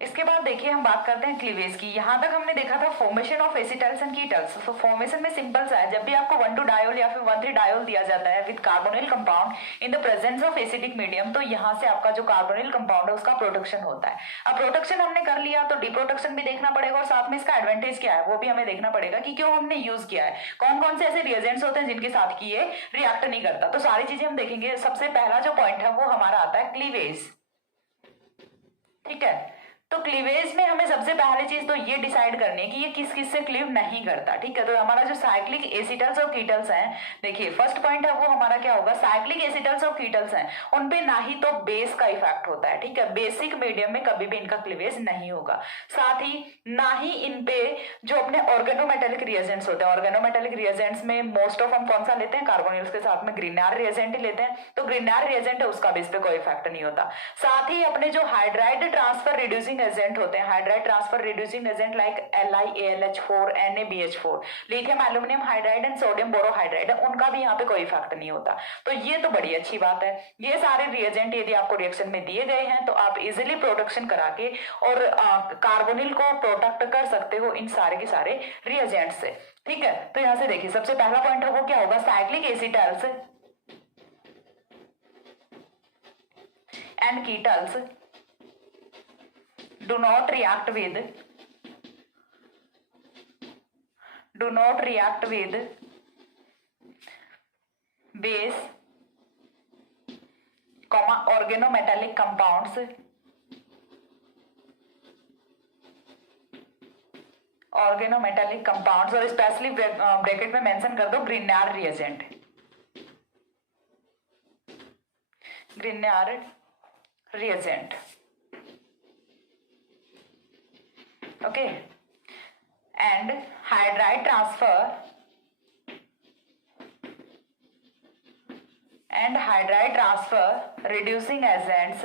इसके बाद देखिए हम बात करते हैं क्लीवेज की। यहां तक हमने देखा था फॉर्मेशन ऑफ एसिटाइल्स एंड कीटल्स। तो फॉर्मेशन में सिंपल सा है, जब भी आपको 1,2 डायोल या फिर 1,3 डायोल दिया जाता है with carbonyl compound in the presence of acidic medium, तो यहां से आपका जो कार्बोनिल कंपाउंड है उसका प्रोडक्शन होता है। अब प्रोडक्शन हमने कर लिया तो डिप्रोडक्शन भी देखना पड़ेगा, और साथ में इसका एडवांटेज क्या है वो भी हमें देखना पड़ेगा कि क्यों हमने यूज किया है, कौन कौन से ऐसे रिएजेंट्स होते हैं जिनके साथ की ये रिएक्ट नहीं करता। तो सारी चीजें हम देखेंगे। सबसे पहला जो पॉइंट है वो हमारा आता है क्लीवेज, ठीक है। तो क्लीवेज में हमें सबसे पहली चीज तो ये डिसाइड करनी है कि ये किस किस से क्लीव नहीं करता, ठीक है। तो हमारा जो साइक्लिक एसिटल्स और कीटल्स हैं, देखिए फर्स्ट पॉइंट है वो हमारा क्या होगा, साइक्लिक एसिटल्स और कीटल्स हैं उनपे ना ही तो बेस का इफेक्ट होता है, ठीक है। बेसिक मीडियम में कभी भी इनका क्लीवेज नहीं होगा। साथ ही ना ही इनपे जो अपने ऑर्गेनोमेटेलिक रिएजेंट्स होते हैं, ऑर्गेनोमेटेलिक रिएजेंट्स में मोस्ट ऑफ हम कौन सा लेते हैं, कार्बोनिल्स के साथ में ग्रीनार रिएजेंट ही लेते हैं। तो ग्रीनार रिएजेंट है उसका बेस पे कोई इफेक्ट नहीं होता। साथ ही अपने जो हाइड्राइड ट्रांसफर रिड्यूसिंग एजेंट होते हैं, hydride transfer reducing agent like LiAlH4 NaBH4, lithium aluminium hydride and sodium borohydride, उनका भी यहाँ पे कोई इफेक्ट नहीं होता। तो ये तो बड़ी अच्छी बात है। ये सारे रिएजेंट यदि आपको रिएक्शन में दिए गए हैं तो आप इजिली प्रोडक्शन करा के और कार्बोनिल को प्रोटेक्ट कर सकते हो इन सारे के सारे रिएजेंट से। ठीक है, तो यहां से देखिए सबसे पहला पॉइंट है वो क्या होगा, cyclic एसिटल्स and ketals do not react with base, organometallic compounds और स्पेशली ब्रैकेट में मेंशन कर दो Grignard reagent. Okay, and hydride transfer reducing agents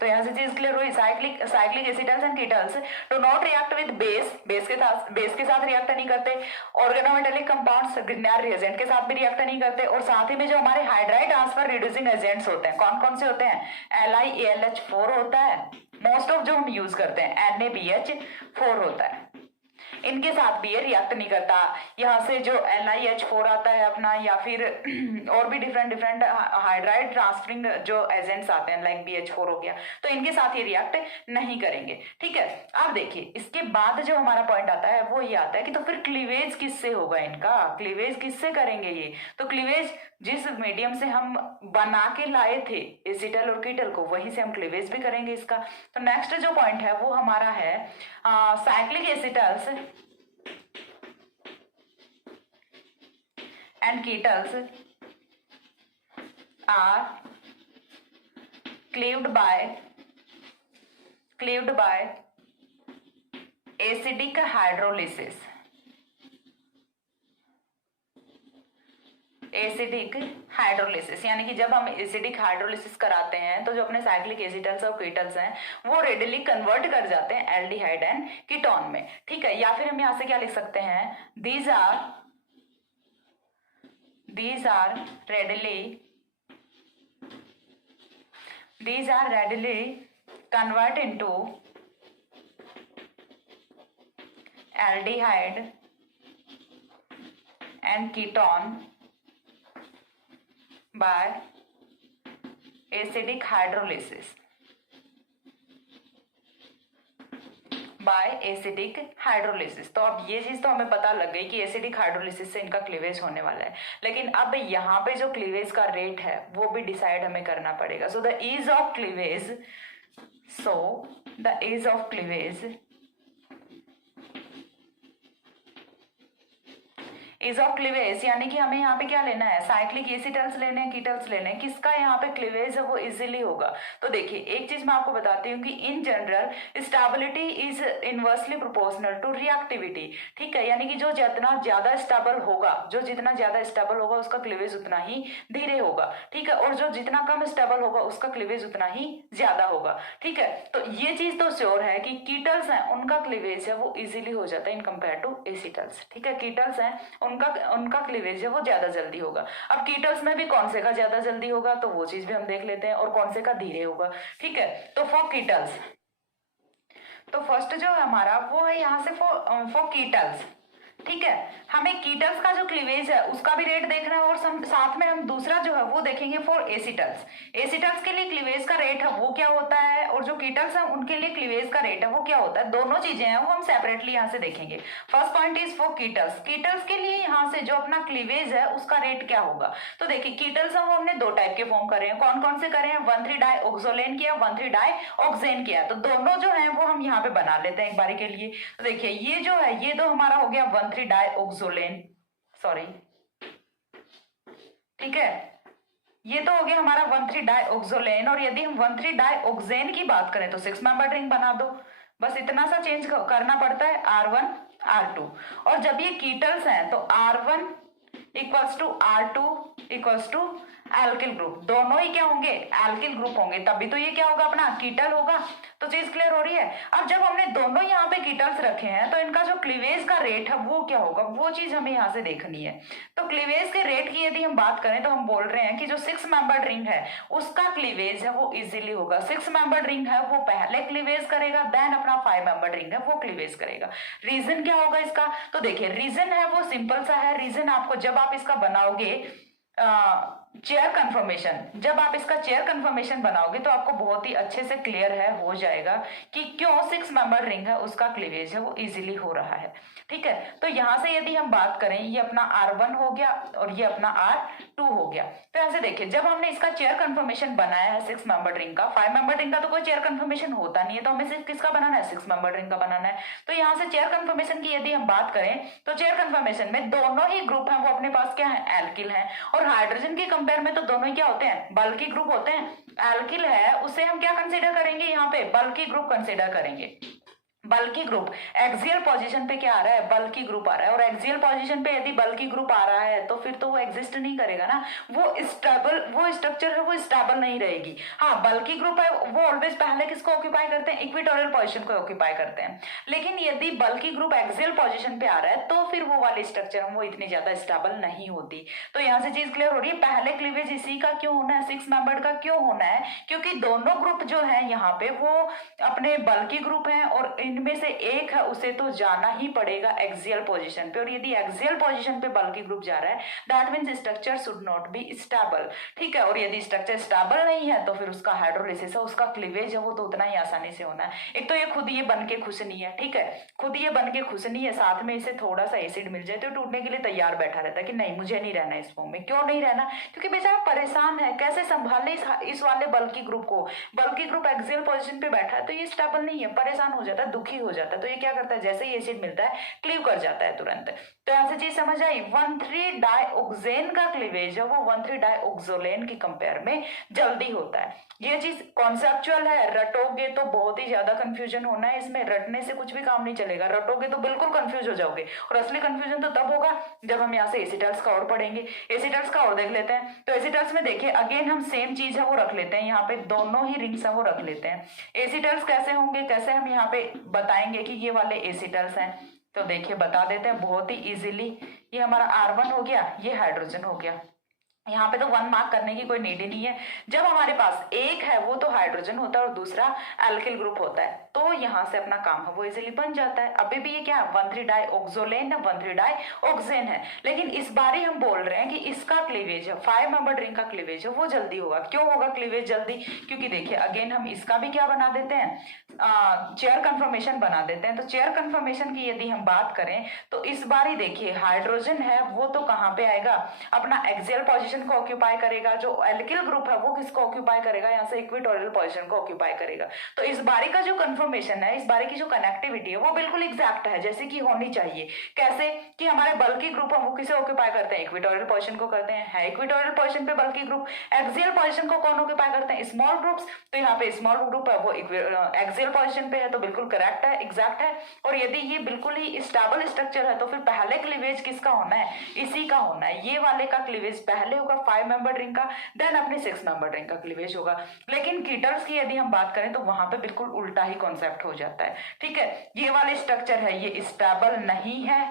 तो यहां से चीज क्लियर हुई। Cyclic acetals and ketals do not react with base के साथ रिएक्ट नहीं करते, ऑर्गेनोमेटेलिक कंपाउंड्स ग्रिग्नार्ड रिएजेंट के साथ भी रिएक्ट नहीं करते, और साथ ही में जो हमारे हाइड्राइड ट्रांसफर रिड्यूसिंग एजेंट्स होते हैं कौन कौन से होते हैं, LiAlH4 होता है, मोस्ट ऑफ जो हम यूज करते हैं NaBH4 होता है, इनके साथ भी ये रिएक्ट नहीं करता। यहाँ से जो LiH4 आता है अपना, या फिर और भी डिफरेंट हाइड्राइड ट्रांसफरिंग जो एजेंट्स आते हैं लाइक BH4 हो गया, तो इनके साथ ये रिएक्ट नहीं करेंगे। ठीक है, अब देखिए इसके बाद जो हमारा पॉइंट आता है वो ये आता है कि तो फिर क्लीवेज किससे होगा, इनका क्लीवेज किससे करेंगे ये, तो क्लीवेज जिस मीडियम से हम बना के लाए थे एसिटल और कीटल को, वहीं से हम क्लीवेज भी करेंगे इसका। तो नेक्स्ट जो पॉइंट है वो हमारा है cyclic एसिटल्स and ketals are cleaved by acidic hydrolysis यानी कि जब हम एसिडिक हाइड्रोलिसिस कराते हैं तो जो अपने साइक्लिक एसिटल्स और कीटल्स हैं वो रेडिली कन्वर्ट कर जाते हैं एल्डिहाइड एंड कीटोन में। ठीक है, या फिर हम यहां से क्या लिख सकते हैं, these are readily convert into aldehyde and ketone by acidic hydrolysis. तो अब ये चीज तो हमें पता लग गई कि एसिडिक हाइड्रोलिसिस से इनका क्लीवेज होने वाला है, लेकिन अब यहाँ पे जो क्लीवेज का रेट है वो भी डिसाइड हमें करना पड़ेगा। So the ease of cleavage यानी कि हमें यहाँ पे क्या लेना है, साइक्लिक एसिटल्स लेने हैं, कीटल्स लेने हैं, किसका यहाँ पे क्लीवेज है वो इजीली होगा। तो देखिए एक चीज मैं आपको बताती हूँ कि in general stability is inversely proportional to reactivity. ठीक है, यानी कि जो जितना ज्यादा स्टेबल होगा उसका क्लीवेज उतना ही धीरे होगा। ठीक है, और जो जितना कम स्टेबल होगा उसका क्लीवेज उतना ही ज्यादा होगा। ठीक है, तो ये चीज तो श्योर है कि कीटल्स हैं उनका क्लीवेज है वो इजीली हो जाता है इन कंपेयर टू एसिटल्स। ठीक है, कीटल्स हैं उनका क्लीवेज है वो ज्यादा जल्दी होगा। अब कीटल्स में भी कौन से का ज्यादा जल्दी होगा तो वो चीज भी हम देख लेते हैं, और कौन से का धीरे होगा। ठीक है, तो फॉर कीटल्स तो फर्स्ट जो है हमारा वो है यहाँ से फॉर कीटल्स। ठीक है, हमें कीटल्स का जो क्लीवेज है उसका भी रेट देखना है, और साथ में हम दूसरा जो है वो देखेंगे फॉर एसिटल्स के लिए क्लीवेज का रेट है वो क्या होता है, और जो कीटल्स है उनके लिए क्लीवेज का रेट है वो क्या होता है। दोनों चीजें हैं वो हम सेपरेटली यहाँ से देखेंगे। फर्स्ट पॉइंट इज फॉर कीटल्स के लिए यहाँ से जो अपना क्लीवेज है उसका रेट क्या होगा। तो देखिए कीटल्स है वो हमने दो टाइप के फॉर्म करे हैं, कौन कौन से करे हैं, 1,3-डाइऑक्सोलेन किया, 1,3-डाइऑक्सेन किया। तो दोनों जो है वो हम यहाँ पे बना लेते हैं एक बारी के लिए। तो देखिए ये जो है ये तो हमारा हो गया 1,3-डाइऑक्सोलेन, सॉरी, ठीक है, ये तो हो गया हमारा 1,3-डाइऑक्सोलेन। और यदि हम 1,3-डाइऑक्सेन की बात करें तो 6 मेंबर रिंग बना दो, बस इतना सा चेंज करना पड़ता है, R1 R2। और जब ये कीटल्स हैं तो R1 = R2 = एल्किल ग्रुप, दोनों ही क्या होंगे, एल्किल ग्रुप होंगे, तभी तो ये क्या होगा, अपना कीटल होगा। तो चीज क्लियर हो रही है। अब जब हमने दोनों यहाँ पे कीटल्स रखे हैं तो इनका जो क्लीवेज का रेट है वो क्या होगा, वो चीज हमें यहाँ से देखनी है। तो क्लीवेज के रेट की यदि हम बात करें तो हम बोल रहे हैं कि जो 6 मेंबर्ड रिंग है उसका क्लीवेज है वो इजीली होगा, 6 मेंबर्ड रिंग है वो पहले क्लीवेज करेगा, देन अपना 5 मेंबर्ड रिंग है वो क्लीवेज करेगा। रीजन क्या होगा इसका, तो देखिए रीजन है वो सिंपल सा है। रीजन आपको जब आप इसका बनाओगे चेयर कंफर्मेशन, जब आप इसका चेयर कंफर्मेशन बनाओगे तो आपको बहुत ही अच्छे से क्लियर है हो जाएगा कि क्यों 6 मेंबर रिंग है उसका क्लीवेज है वो इजीली हो रहा है। ठीक है, तो यहां से यदि हम बात करें, ये अपना R1 हो गया और ये अपना R2 हो गया। तो ऐसे देखिए, जब हमने इसका चेयर कंफर्मेशन बनाया है 6 मेंबर रिंग का, 5 मेंबर रिंग का तो कोई चेयर कंफर्मेशन होता नहीं है, तो हमें सिर्फ किसका बनाना है, 6 मेंबर रिंग का बनाना है। तो यहाँ से चेयर कंफर्मेशन की यदि हम बात करें तो चेयर कंफर्मेशन में दोनों ही ग्रुप है वो अपने पास क्या है, एल्किल है। और हाइड्रोजन के कंपेयर में तो दोनों ही क्या होते हैं, बल्की ग्रुप होते हैं। एल्किल है उसे हम क्या कंसीडर करेंगे, यहाँ पे बल्की ग्रुप कंसीडर करेंगे। बल्की ग्रुप एक्सियल पोजीशन पे क्या आ रहा है, बल्की ग्रुप आ रहा है। और एक्सियल पोजीशन पे यदि बल्की ग्रुप आ रहा है तो फिर तो वो एग्जिस्ट नहीं करेगा ना, वो स्टेबल, वो स्ट्रक्चर है वो स्टेबल नहीं रहेगी। हाँ, बल्की ग्रुप है वो ऑलवेज पहले किसको ऑक्यूपाई करते हैं, इक्वेटोरियल पोजीशन को ऑक्यूपाई करते हैं। लेकिन यदि बल्की ग्रुप एक्सियल पोजीशन पे आ रहा है तो फिर वो वाली स्ट्रक्चर वो इतनी ज्यादा स्टेबल नहीं होती। तो यहाँ से चीज क्लियर हो रही है। पहले क्लीवेज इसी का क्यों होना है, 6 मेंबर्ड का क्यों होना है, क्योंकि दोनों ग्रुप जो है यहाँ पे वो अपने बल्की ग्रुप है और इनमें से एक है उसे तो जाना ही पड़ेगा एक्सियल पोजीशन पे। और यदि एक्सियल पोजीशन पे बल्की ग्रुप जा रहा है that means structure should not be stable. ठीक है, और यदि स्ट्रक्चर स्टेबल नहीं है तो फिर उसका हाइड्रोलिसिस है, उसका क्लीवेज है वो तो उतना ही आसानी से होना है। एक तो ये खुद ये बन के खुश नहीं है, ठीक है, खुद ये बन के खुश नहीं है, साथ में इसे थोड़ा सा एसिड मिल जाए तो टूटने के लिए तैयार बैठा रहता है कि नहीं मुझे नहीं रहना इस फॉर्म में। क्यों नहीं रहना, क्योंकि बेचारा परेशान है, कैसे संभाले इस वाले बल्की ग्रुप को। बल्की ग्रुप एक्सियल पोजीशन पे बैठा है तो ये स्टेबल नहीं है, परेशान हो जाता है, दुखी हो जाता है। तो ये क्या करता है, जैसे ही एसिड मिलता है क्लीव कर जाता है तुरंत। तो यहां से चीज समझ आई, 1,3 डाइऑक्सेन का क्लीवेज है वो 1,3 डाइऑक्सोलेन के कंपेयर में जल्दी होता है। ये चीज कॉन्सेप्चुअल है, रटोगे तो बहुत ही ज्यादा कंफ्यूजन होना है इसमें, रटने से कुछ भी काम नहीं चलेगा, रटोगे तो बिल्कुल कंफ्यूज हो जाओगे। और असली कंफ्यूजन तो तब होगा जब हम यहाँ से एसिटल्स का और पढ़ेंगे। एसिटल्स का और देख लेते हैं। तो एसिटल्स में देखिए अगेन हम सेम चीज है वो रख लेते हैं, यहाँ पे दोनों ही रिंग्स है वो रख लेते हैं। एसिटल्स कैसे होंगे, कैसे हम यहाँ पे बताएंगे कि ये वाले एसिटल्स हैं, तो देखिए बता देते हैं बहुत ही इजीली। ये हमारा R1 हो गया, ये हाइड्रोजन हो गया। यहाँ पे तो 1 मार्क करने की कोई नीड ही नहीं है। जब हमारे पास एक है वो तो हाइड्रोजन होता है और दूसरा एल्किल ग्रुप होता है, तो यहाँ से अपना काम है वो इजीली बन जाता है। अभी भी ये क्या है, 1,3 डाइऑक्सोलेन है, 1,3 डाइऑक्सेन है। लेकिन इस बार ही हम बोल रहे हैं कि इसका क्लीवेज है, 5 मेंबर्ड रिंग का क्लीवेज है वो जल्दी होगा। क्यों होगा क्लीवेज जल्दी, क्योंकि देखिए अगेन हम इसका भी क्या बना देते हैं, चेयर कंफर्मेशन बना देते हैं। तो चेयर कंफर्मेशन की यदि हम बात करें तो इस बार ही देखिए हाइड्रोजन है वो तो कहाँ पे आएगा, अपना एक्सियल पोजीशन को ऑक्यूपाई करेगा। जो एल्किल ग्रुप है वो किसको ऑक्यूपाई करेगा, यहाँ से इक्वेटोरियल पोजीशन को ऑक्यूपाई करेगा। तो इस बारी का जो कंफर्मेशन है, इस बारी की जो कनेक्टिविटी है वो बिल्कुल एग्जैक्ट है जैसे कि होनी चाहिए। कैसे कि हमारे बल्की ग्रुप है वो किसे ऑक्यूपाई करते हैं, इक्वेटोरियल पोजीशन को करते हैं। इक्वेटोरियल पोजीशन पे बल्की ग्रुप, एक्सियल पोजीशन को कौन ऑक्यूपाई करते हैं, स्मॉल ग्रुप्स। तो यहाँ पे स्मॉल ग्रुप है वो एक्सियल पोजीशन पे है, तो बिल्कुल करेक्ट है, एग्जैक्ट है। और यदि ये बिल्कुल ही स्टेबल स्ट्रक्चर है तो फिर पहले क्लीवेज किसका होना है, इसी का होना है। ये वाले का क्लीवेज पहले होगा 5 मेंबर रिंग का, देन अपने 6 मेंबर रिंग का क्लीवेज होगा। लेकिन कीटल्स की यदि हम बात करें तो वहां पे बिल्कुल उल्टा ही कॉन्सेप्ट हो जाता है। ठीक है, ये वाले स्ट्रक्चर है ये स्टेबल नहीं है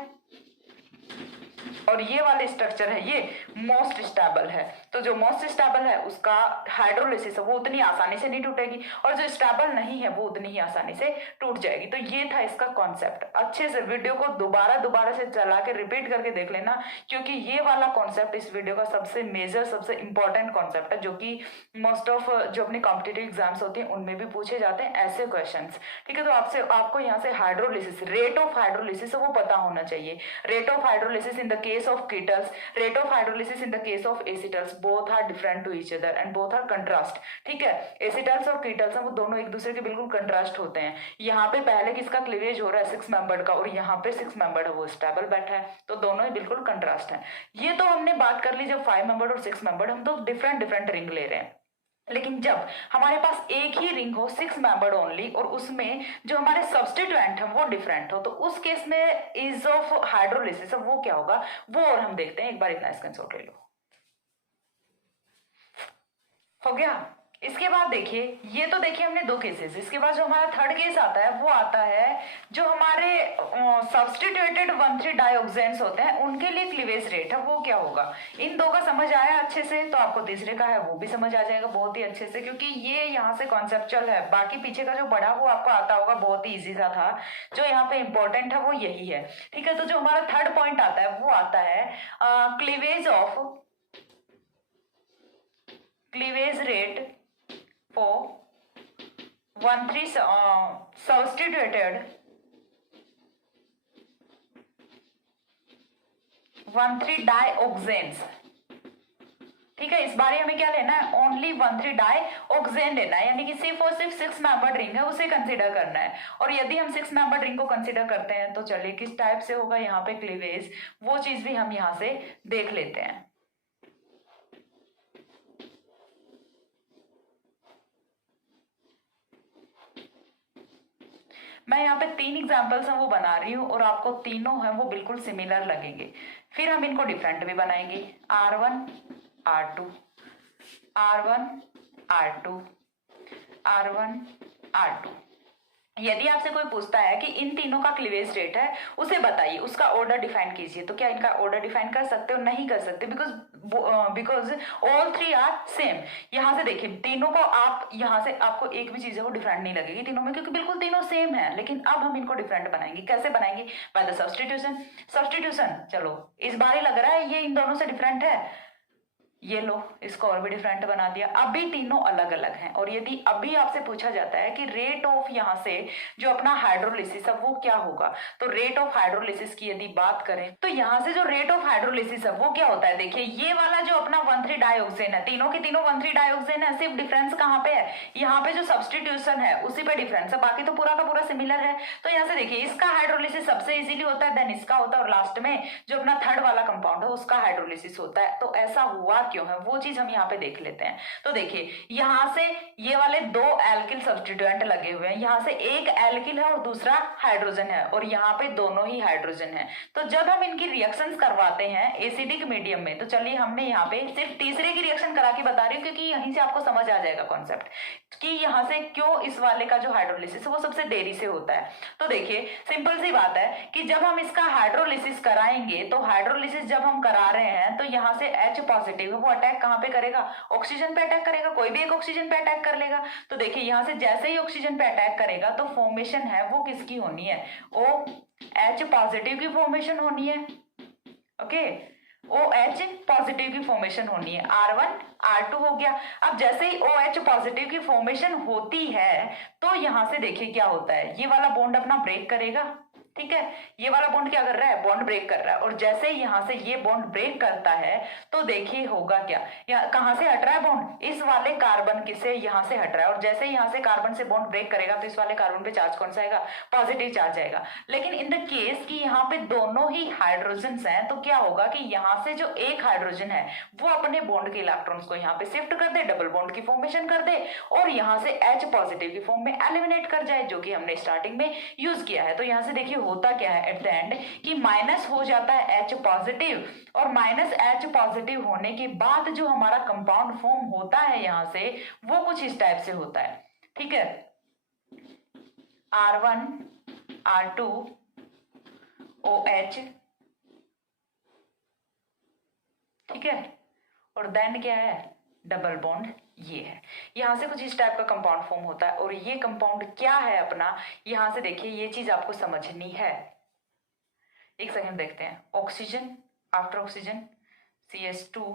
और ये वाले स्ट्रक्चर है ये मोस्ट स्टेबल है। तो जो मोस्ट स्टेबल है उसका हाइड्रोलिसिस वो उतनी आसानी से नहीं टूटेगी और जो स्टेबल नहीं है वो उतनी ही आसानी से टूट जाएगी। तो ये था इसका कॉन्सेप्ट। अच्छे से वीडियो को दोबारा से चला के रिपीट करके देख लेना, क्योंकि ये वाला कॉन्सेप्ट इस वीडियो का सबसे मेजर सबसे इंपॉर्टेंट कॉन्सेप्ट है, जो कि मोस्ट ऑफ जो अपने कॉम्पिटेटिव एग्जाम्स होते हैं उनमें भी पूछे जाते हैं ऐसे क्वेश्चन। ठीक है, तो आपको यहाँ से हाइड्रोलिसिस, रेट ऑफ हाइड्रोलिसिस वो पता होना चाहिए। Rate of hydrolysis in the case of ketals, rate of hydrolysis in the case of acetals, both are different to each other and both are contrast। ठीक है, acetals और ketals वो दोनों एक दूसरे के बिल्कुल कंट्रास्ट होते हैं। यहाँ पे पहले किसका क्लीवेज हो रहा है 6 मेंबर्ड का और यहाँ पे 6 मेंबर्ड है वो स्टेबल बैठा है, तो दोनों ही बिल्कुल कंट्रास्ट है। ये तो हमने बात कर ली जब 5 मेंबर्ड और 6 मेंबर्ड, हम तो डिफरेंट रिंग ले रहे हैं। लेकिन जब हमारे पास एक ही रिंग हो 6 मेंबर्ड ओनली और उसमें जो हमारे सब्स्टिट्यूएंट है वो डिफरेंट हो, तो उस केस में इज ऑफ हाइड्रोलिसिस वो क्या होगा वो और हम देखते हैं। एक बार इतना स्क्रीनशॉट ले लो। हो गया। इसके बाद देखिए, ये तो देखिए हमने दो केसेस। इसके बाद जो हमारा थर्ड केस आता है वो आता है जो हमारे सब्स्टिट्यूटेड 1,3 डाइऑक्सेन्स होते हैं, उनके लिए क्लीवेज रेट है वो क्या होगा। इन दो का समझ आया अच्छे से, तो आपको तीसरे का है वो भी समझ आ जाएगा बहुत ही अच्छे से, क्योंकि ये यहाँ से कॉन्सेप्चुअल है। बाकी पीछे का जो पढ़ा वो आपको आता होगा, बहुत ही ईजी सा था। जो यहाँ पे इंपॉर्टेंट है वो यही है, ठीक है। तो जो हमारा थर्ड पॉइंट आता है वो आता है क्लीवेज रेट for 1,3 substituted 1,3 डाइऑक्सेन्स, ठीक है। इस बार हमें क्या लेना है, ओनली 1,3 डाइऑक्सेन लेना है, यानी कि सिर्फ और सिर्फ 6 मेंबर्ड रिंग है उसे कंसीडर करना है। और यदि हम 6 मेंबर्ड रिंग को कंसीडर करते हैं तो चलिए किस टाइप से होगा यहाँ पे क्लीवेज, वो चीज भी हम यहाँ से देख लेते हैं। मैं यहाँ पे 3 एग्जाम्पल्स हैं वो बना रही हूँ और आपको तीनों हैं वो बिल्कुल सिमिलर लगेंगे। फिर हम इनको डिफरेंट भी बनाएंगे, R1 R2 R1 R2 R1 R2। यदि आपसे कोई पूछता है कि इन तीनों का क्लीवेज रेट है उसे बताइए, उसका ऑर्डर डिफाइन कीजिए, तो क्या इनका ऑर्डर डिफाइन कर सकते हो? नहीं कर सकते, बिकॉज ऑल 3 आर सेम। यहाँ से देखिए तीनों को आप यहाँ से आपको एक भी चीज है वो डिफरेंट नहीं लगेगी तीनों में, क्योंकि बिल्कुल तीनों सेम है। लेकिन अब हम इनको डिफरेंट बनाएंगे, कैसे बनाएंगे? By the substitution. चलो इस बार ही लग रहा है ये इन दोनों से डिफरेंट है, ये लो इसको और भी डिफरेंट बना दिया। अभी तीनों अलग अलग हैं। और यदि अभी आपसे पूछा जाता है कि रेट ऑफ यहाँ से जो अपना हाइड्रोलिसिस है वो क्या होगा, तो रेट ऑफ हाइड्रोलिसिस की यदि बात करें तो यहाँ से जो रेट ऑफ हाइड्रोलिसिस है वो क्या होता है, देखिए ये वाला जो अपना 1,3 डाइऑक्सेन है, तीनों के तीनों 1,3 डाइऑक्सेन है, सिर्फ डिफरेंस कहाँ पे है, यहाँ पे जो सब्स्टिट्यूशन है उसी पे डिफरेंस है, बाकी तो पूरा का पूरा सिमिलर है। तो यहाँ से देखिए इसका हाइड्रोलिसिस सबसे इजीली होता है, देन इसका होता है, और लास्ट में जो अपना थर्ड वाला कंपाउंड है उसका हाइड्रोलिसिस होता है। तो ऐसा हुआ क्यों है वो चीज हम यहाँ पे देख लेते हैं। तो देखिए यहाँ से ये वाले 2 एल्किल सब्स्टिट्यूएंट लगे हुए हैं, यहाँ से एक एल्किल है और दूसरा हाइड्रोजन है, और यहाँ पे दोनों ही हाइड्रोजन है। तो जब हम इनकी रिएक्शंस करवाते हैं एसिडिक मीडियम में, तो चलिए हमने यहाँ पे सिर्फ तीसरे की रिएक्शन करा के बता रही हूँ, क्योंकि यहीं से आपको समझ आ जाएगा कॉन्सेप्ट कि यहाँ से क्यों इस वाले का जो हाइड्रोलिसिस वो सबसे देरी से होता है। तो देखिए सिंपल सी बात है कि जब हम इसका हाइड्रोलिसिस कराएंगे, तो हाइड्रोलिसिस जब हम करा रहे हैं तो यहाँ से H पॉजिटिव है वो अटैक कहाँ पे करेगा, ऑक्सीजन पे अटैक करेगा, कोई भी एक ऑक्सीजन पे अटैक कर लेगा। तो देखिए यहाँ से जैसे ही ऑक्सीजन पे अटैक करेगा तो फॉर्मेशन है वो किसकी होनी है, OH पॉजिटिव की फॉर्मेशन होनी है। ओके, OH पॉजिटिव की फॉर्मेशन होनी है, R1 R2 हो गया। अब जैसे ही OH पॉजिटिव की फॉर्मेशन होती है तो यहां से देखिए क्या होता है, ये वाला बॉन्ड अपना ब्रेक करेगा, ठीक है। ये वाला बॉन्ड क्या कर रहा है, बॉन्ड ब्रेक कर रहा है। और जैसे ही यहां से ये बॉन्ड ब्रेक करता है तो देखिए होगा क्या, यहाँ कहां से हट रहा है बॉन्ड, इस वाले कार्बन से यहां से हट रहा है। और जैसे ही यहां से कार्बन से बॉन्ड ब्रेक करेगा तो इस वाले कार्बन पे चार्ज कौन सा आएगा, पॉजिटिव चार्ज आएगा। लेकिन इन द केस कि यहाँ पे दोनों ही हाइड्रोजन हैं, तो क्या होगा कि यहाँ से जो एक हाइड्रोजन है वो अपने बॉन्ड के इलेक्ट्रॉन्स को यहाँ पे शिफ्ट कर दे, डबल बॉन्ड की फॉर्मेशन कर दे, और यहाँ से H पॉजिटिव की फॉर्म में एलिमिनेट कर जाए, जो कि हमने स्टार्टिंग में यूज किया है। तो यहाँ से देखिए होता क्या है एट द एंड कि माइनस हो जाता है H पॉजिटिव, और माइनस H पॉजिटिव होने के बाद जो हमारा कंपाउंड फॉर्म होता है यहां से वो कुछ इस टाइप से होता है, ठीक है। R1 R2 OH, ठीक है, और देन क्या है, डबल बॉन्ड ये है। यहां से कुछ इस टाइप का कंपाउंड फॉर्म होता है। और ये कंपाउंड क्या है अपना, यहां से देखिए ये चीज आपको समझनी है। एक सेकंड देखते हैं, oxygen, after oxygen CH2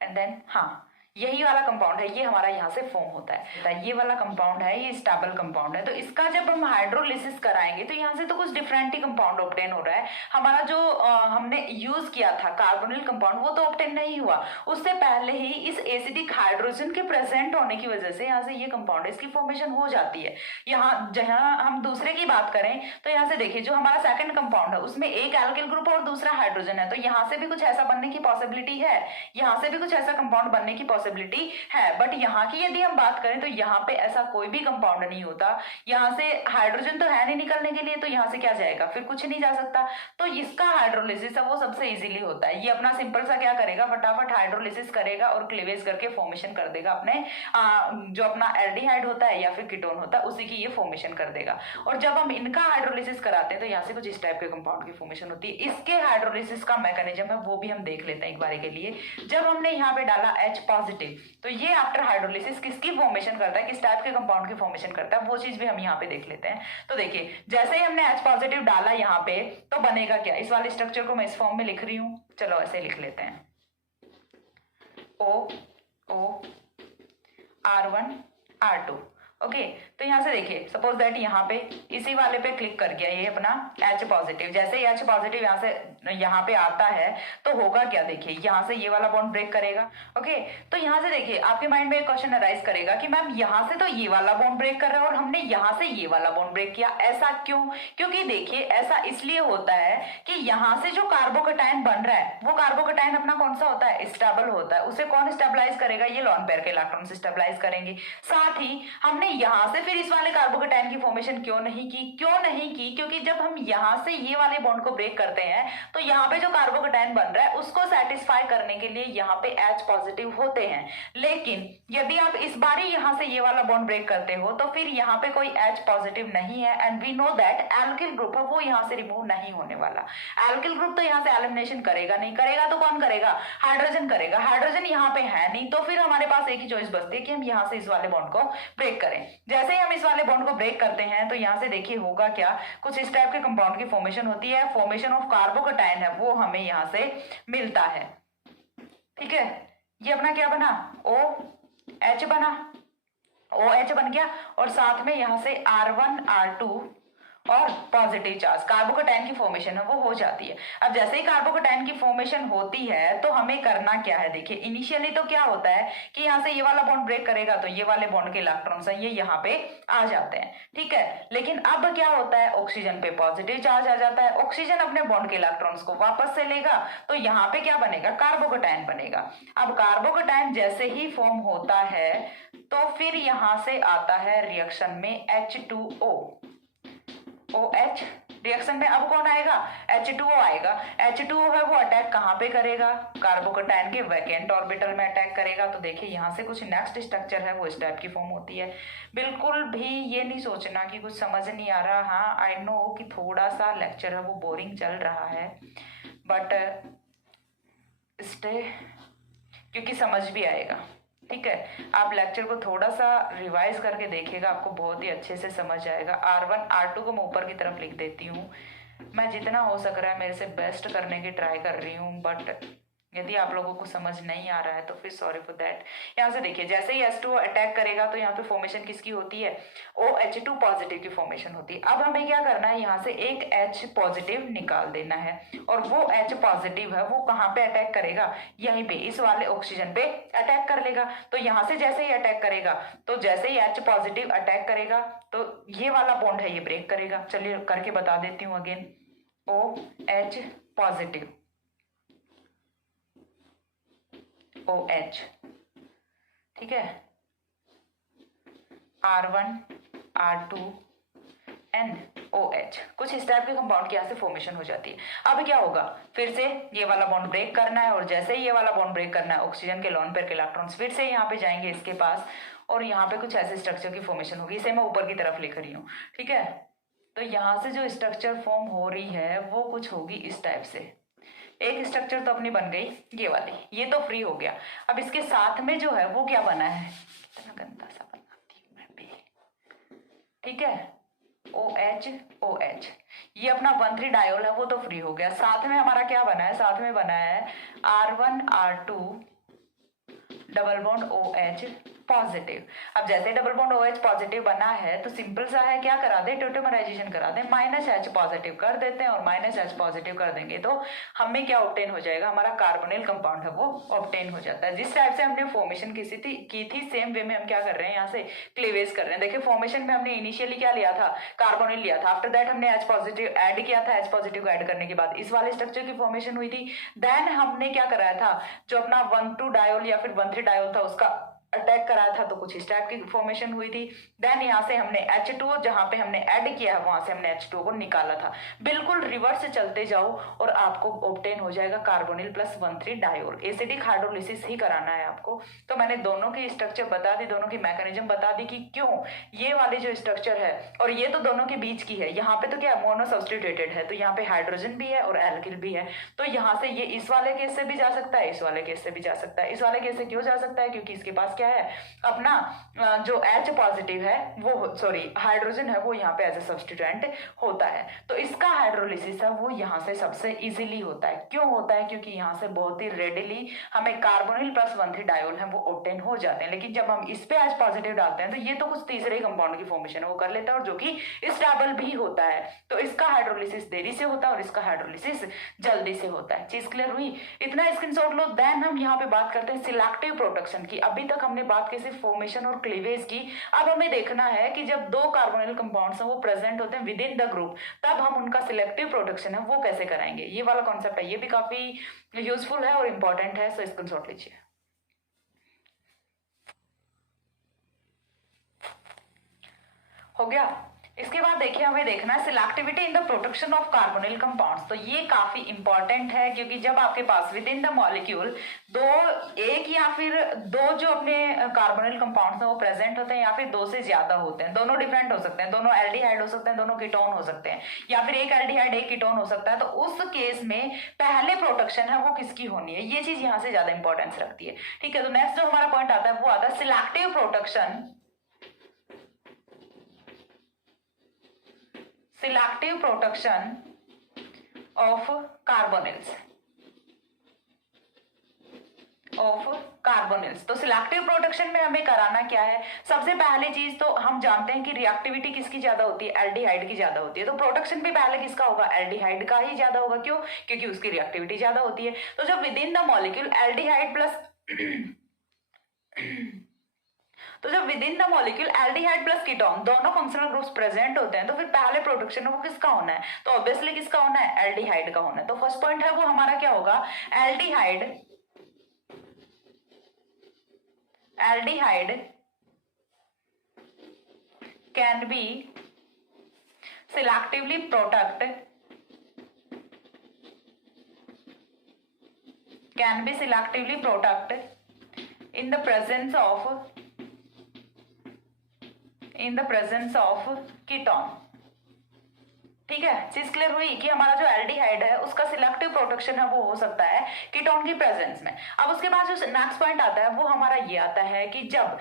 and then, हाँ यही वाला कंपाउंड है, ये हमारा यहाँ से फॉर्म होता है। ये वाला कंपाउंड है, ये स्टेबल कंपाउंड है। तो इसका जब हम हाइड्रोलिसिस कराएंगे तो यहाँ से तो कुछ डिफरेंट ही कंपाउंड ऑब्टेन हो रहा है। हमारा जो हमने यूज किया था कार्बोनिल कंपाउंड वो तो ऑब्टेन नहीं हुआ, उससे पहले ही इस एसिडिक हाइड्रोजन के प्रेजेंट होने की वजह से यहाँ से ये कंपाउंड इसकी फॉर्मेशन हो जाती है। यहाँ जहाँ हम दूसरे की बात करें तो यहाँ से देखिए जो हमारा सेकंड कंपाउंड है उसमें एक एल्किल ग्रुप और दूसरा हाइड्रोजन है, तो यहाँ से भी कुछ ऐसा बनने की पॉसिबिलिटी है, यहाँ से भी कुछ ऐसा कंपाउंड बनने की पॉसिबिलिटी है, बट यहाँ की यदि हम बात करें तो यहाँ पे ऐसा कोई भी कंपाउंड नहीं होता। यहाँ से हाइड्रोजन तो है नहीं निकलने के लिए, तो यहाँ से क्या जाएगा, फिर कुछ नहीं जा सकता। तो इसका हाइड्रोलिसिस है वो सबसे इजीली होता है। ये अपना सिंपल सा क्या करेगा, फटाफट हाइड्रोलिसिस करेगा और क्लीवेज करके फॉर्मेशन कर देगा अपने जो अपना एल्डिहाइड होता है या फिर कीटोन होता है उसी की ये फॉर्मेशन कर देगा। और जब हम इनका हाइड्रोलिसिस कराते हैं तो यहाँ से कुछ इस टाइप के कंपाउंड की फॉर्मेशन होती है। इसके हाइड्रोलिसिस का मैकेनिज्म है वो भी हम देख लेते हैं एक बार के लिए। जब हमने यहाँ पे डाला H पॉजिटिव, तो ये आफ्टर हाइड्रोलिसिस किसकी फॉर्मेशन करता है, किस टाइप के कंपाउंड की फॉर्मेशन करता है, वो चीज भी हम यहाँ पे देख लेते हैं। तो देखिए जैसे ही हमने H पॉजिटिव डाला यहाँ पे, तो बनेगा क्या, इस वाले स्ट्रक्चर को मैं इस फॉर्म में लिख रही हूँ, चलो ऐसे लिख लेते हैं, O R1 R2। ओके, तो यहाँ से देखिए सपोज दैट यहाँ पे इसी वाले पे क्लिक कर गया ये अपना H पॉजिटिव। जैसे ही H पॉजिटिव यहाँ से यहाँ पे आता है तो होगा क्या, देखिए यहाँ से ये वाला बॉन्ड ब्रेक करेगा। ओके, तो यहाँ से देखिए आपके माइंड में एक क्वेश्चन अराइज करेगा कि मैम यहाँ से तो ये वाला बॉन्ड ब्रेक कर रहा है और हमने यहाँ से ये वाला बॉन्ड ब्रेक किया, ऐसा क्यों? क्योंकि देखिए ऐसा इसलिए होता है कि यहाँ से जो कार्बोकेटाइन बन रहा है वो कार्बोकेटाइन अपना कौन सा होता है, स्टेबल होता है। उसे कौन स्टेबलाइज करेगा, ये लॉन पेयर के इलेक्ट्रॉन से स्टेबलाइज करेंगे। साथ ही हमने यहाँ से फिर इस वाले कार्बोकेटाइन की फॉर्मेशन क्यों नहीं की, क्योंकि जब हम यहाँ से ये वाले बॉन्ड को ब्रेक करते हैं तो यहाँ पे जो कार्बोकेटाइन बन रहा है उसको सेटिस्फाई करने के लिए यहाँ पे H पॉजिटिव होते हैं। लेकिन यदि आप इस बार ही यहाँ से ये वाला बॉन्ड ब्रेक करते हो तो फिर यहाँ पे कोई H पॉजिटिव नहीं है, and we know that alkyl group है वो यहाँ से रिमूव नहीं होने वाला। एल्किल ग्रुप तो यहाँ से एलिमिनेशन करेगा नहीं, करेगा तो कौन करेगा, हाइड्रोजन करेगा। हाइड्रोजन यहाँ पे है नहीं, तो फिर हमारे पास एक ही चॉइस बचती है कि हम यहाँ से इस वाले बॉन्ड को ब्रेक करें। जैसे ही हम इस वाले बॉन्ड को ब्रेक करते हैं तो यहाँ से देखिए होगा क्या, कुछ इस टाइप के कंपाउंड की फॉर्मेशन होती है। फॉर्मेशन ऑफ कार्बोकेटाइन है वो हमें यहाँ से मिलता है। ठीक है, ये अपना क्या बना, OH बना, OH बन गया और साथ में यहाँ से R1 R2 और पॉजिटिव चार्ज कार्बोकेटाइन की फॉर्मेशन है वो हो जाती है। अब जैसे ही कार्बोकेटाइन की फॉर्मेशन होती है तो हमें करना क्या है, देखिए इनिशियली तो क्या होता है कि यहाँ से ये वाला बॉन्ड ब्रेक करेगा तो ये वाले बॉन्ड के इलेक्ट्रॉन्स हैं ये यहाँ पे आ जाते हैं। ठीक है, लेकिन अब क्या होता है, ऑक्सीजन पे पॉजिटिव चार्ज आ जाता है। ऑक्सीजन अपने बॉन्ड के इलेक्ट्रॉन्स को वापस से लेगा तो यहाँ पे क्या बनेगा, कार्बोकेटाइन बनेगा। अब कार्बोकेटाइन जैसे ही फॉर्म होता है तो फिर यहाँ से आता है रिएक्शन में H2O, OH रिएक्शन में अब कौन आएगा, H2O आएगा। H2O है वो अटैक कहाँ पे करेगा, कार्बोकेटाइन के वैकेंट ऑर्बिटल में अटैक करेगा। तो देखिए यहाँ से कुछ नेक्स्ट स्ट्रक्चर है वो इस टाइप की फॉर्म होती है। बिल्कुल भी ये नहीं सोचना कि कुछ समझ नहीं आ रहा। हाँ आई नो कि थोड़ा सा लेक्चर है वो बोरिंग चल रहा है, बट स्टे क्योंकि समझ भी आएगा। ठीक है, आप लेक्चर को थोड़ा सा रिवाइज करके देखिएगा, आपको बहुत ही अच्छे से समझ आएगा। R1 R2 को मैं ऊपर की तरफ लिख देती हूँ। मैं जितना हो सक रहा है मेरे से बेस्ट करने की ट्राई कर रही हूँ, बट यदि आप लोगों को समझ नहीं आ रहा है तो फिर सॉरी फॉर दैट। यहाँ से देखिए जैसे ही H2O अटैक करेगा तो यहाँ पे फॉर्मेशन किसकी होती है, OH2 पॉजिटिव की फॉर्मेशन होती है। अब हमें क्या करना है, यहाँ से एक H पॉजिटिव निकाल देना है और वो H पॉजिटिव है वो कहाँ पे अटैक करेगा, यहीं पे इस वाले ऑक्सीजन पे अटैक कर लेगा। तो यहाँ से जैसे ही अटैक करेगा तो जैसे ही H पॉजिटिव अटैक करेगा तो ये वाला बॉन्ड है ये ब्रेक करेगा। चलिए करके बता देती हूँ अगेन, OH पॉजिटिव OH, ठीक है, R1 R2 N OH, कुछ इस टाइप के कंपाउंड की यहाँ से फॉर्मेशन हो जाती है। अब क्या होगा, फिर से ये वाला बॉन्ड ब्रेक करना है और जैसे ही ये वाला बॉन्ड ब्रेक करना है ऑक्सीजन के लॉन पेयर के इलेक्ट्रॉन्स फिर से यहाँ पे जाएंगे इसके पास और यहाँ पे कुछ ऐसे स्ट्रक्चर की फॉर्मेशन होगी। इसे मैं ऊपर की तरफ लिख रही हूँ। ठीक है, तो यहाँ से जो स्ट्रक्चर फॉर्म हो रही है वो कुछ होगी इस टाइप से। एक स्ट्रक्चर तो अपनी बन गई ये वाली, ये तो फ्री हो गया। अब इसके साथ में जो है वो क्या बना है, कितना गंदा सा बनाती हूँ मैं भी। ठीक है, OH OH, ये अपना 1,3 डायोल है वो तो फ्री हो गया। साथ में हमारा क्या बना है, साथ में बना है R1 R2 double bond OH positive. अब जैसे डबल बॉन्ड OH पॉजिटिव बना है तो सिंपल सा है, क्या करा दे, टोटेमराइजेशन करा दे, -H पॉजिटिव कर देते हैं और -H पॉजिटिव कर देंगे तो हमें क्या ऑब्टेन हो जाएगा, हमारा कार्बोनिल कंपाउंड है वो ऑब्टेन हो जाता है। जिस टाइप से हमने फॉर्मेशन की थी सेम वे में हम क्या कर रहे हैं, यहाँ से क्लीवेज कर रहे हैं। देखिए फॉर्मेशन में हमने इनिशियली क्या लिया था, कार्बोनिल लिया था, आफ्टर दैट हमने H पॉजिटिव ऐड किया था, H पॉजिटिव ऐड करने के बाद इस वाले स्ट्रक्चर की फॉर्मेशन हुई थी। देन हमने क्या कराया था, जो अपना 1,2 डायोल या फिर 1,3 डायोल था उसका अटैक कराया था तो कुछ इस टाइप की फॉर्मेशन हुई थी। देन यहाँ से हमने H2O जहां पे हमने ऐड किया है वहां से हमने H2O को निकाला था। बिल्कुल रिवर्स चलते जाओ और आपको ऑब्टेन हो जाएगा carbonyl plus 1,3 diol. Acidic hydrolysis ही कराना है आपको। तो मैंने दोनों की स्ट्रक्चर बता दी, दोनों की मैकेनिज्म बता दी कि क्यों ये वाली जो स्ट्रक्चर है, और ये तो दोनों के बीच की है, यहाँ पे तो क्या मोनो सब्सटीट्यूटेड है तो यहाँ पे हाइड्रोजन भी है और एल्किल भी है, तो यहाँ से ये इस वाले केस से भी जा सकता है, इस वाले केस से भी जा सकता है। इस वाले केस से क्यों जा सकता है, क्योंकि इसके पास क्या है, अपना जो H पॉजिटिव है वो, सॉरी हाइड्रोजन है वो यहाँ पे एज ए सब्स्टिट्यूएंट होता है, तो इसका हाइड्रोलिसिस है वो यहाँ से सबसे इजीली होता है। क्यों होता है, क्योंकि यहाँ से बहुत ही रेडिली हमें कार्बोनिल प्लस 1,3 डायोल है वो ऑब्टेन हो जाते हैं। लेकिन जब हम इस पे H पॉजिटिव डालते हैं तो ये तो कुछ तीसरे कंपाउंड की फॉर्मेशन वो कर लेता है और जो कि स्टेबल भी होता है, तो इसका हाइड्रोलिसिस देरी से होता है और इसका हाइड्रोलिसिस जल्दी से होता है। चीज क्लियर हुई, इतना स्क्रीनशॉट लो। देन हम यहाँ पे बात करते हैं सिलेक्टिव प्रोटेक्शन की। अभी तक हमने बात की सिर्फ फॉर्मेशन और क्लीवेज की, अब हमें देखना है कि जब दो कार्बोनिल कंपाउंड्स हैं वो प्रेजेंट होते हैं विद इन द ग्रुप, तब हम उनका सिलेक्टिव प्रोटेक्शन है वो कैसे कराएंगे। ये वाला कॉन्सेप्ट है, ये भी काफी यूजफुल है और इंपॉर्टेंट है, सो स्क्रीनशॉट लीजिए। हो गया। इसके बाद देखिए हमें देखना है selectivity in the protection of carbonyl compounds. तो ये काफी इंपॉर्टेंट है क्योंकि जब आपके पास विद इन द मॉलिक्यूल एक या फिर दो जो अपने कार्बोनिल कंपाउंड्स हैं वो प्रेजेंट होते हैं या फिर दो से ज्यादा होते हैं, दोनों डिफरेंट हो सकते हैं, दोनों एल्डिहाइड हो सकते हैं, दोनों कीटोन हो सकते हैं, या फिर एक एल्डिहाइड एक कीटोन हो सकता है, तो उस केस में पहले प्रोटेक्शन है वो किसकी होनी है, ये चीज यहाँ से ज्यादा इंपॉर्टेंस रखती है। ठीक है, तो नेक्स्ट जो हमारा पॉइंट आता है वो आता है selective protection, selective protection of carbonyls तो सिलेक्टिव प्रोटेक्शन में हमें कराना क्या है, सबसे पहली चीज तो हम जानते हैं कि रिएक्टिविटी किसकी ज्यादा होती है, एल्डिहाइड की ज्यादा होती है, तो प्रोटेक्शन भी पहले किसका होगा, एल्डिहाइड का ही ज्यादा होगा। क्यों, क्योंकि उसकी रिएक्टिविटी ज्यादा होती है। तो जब with in the molecule aldehyde plus aldehyde plus ketone दोनों फंक्शनल ग्रुप्स प्रेजेंट होते हैं, तो फिर पहले प्रोटेक्शन वो किसका होना है, तो ऑब्वियसली किसका होना है, एल्डिहाइड का होना है। तो फर्स्ट पॉइंट है वो हमारा क्या होगा, aldehyde can be selectively protect in the presence of ketone. ठीक है, चीज क्लियर हुई कि हमारा जो एल्डिहाइड है उसका सिलेक्टिव प्रोटेक्शन है वो हो सकता है कीटोन की प्रेजेंस में। अब उसके बाद जो नेक्स्ट पॉइंट आता है वो हमारा ये आता है कि जब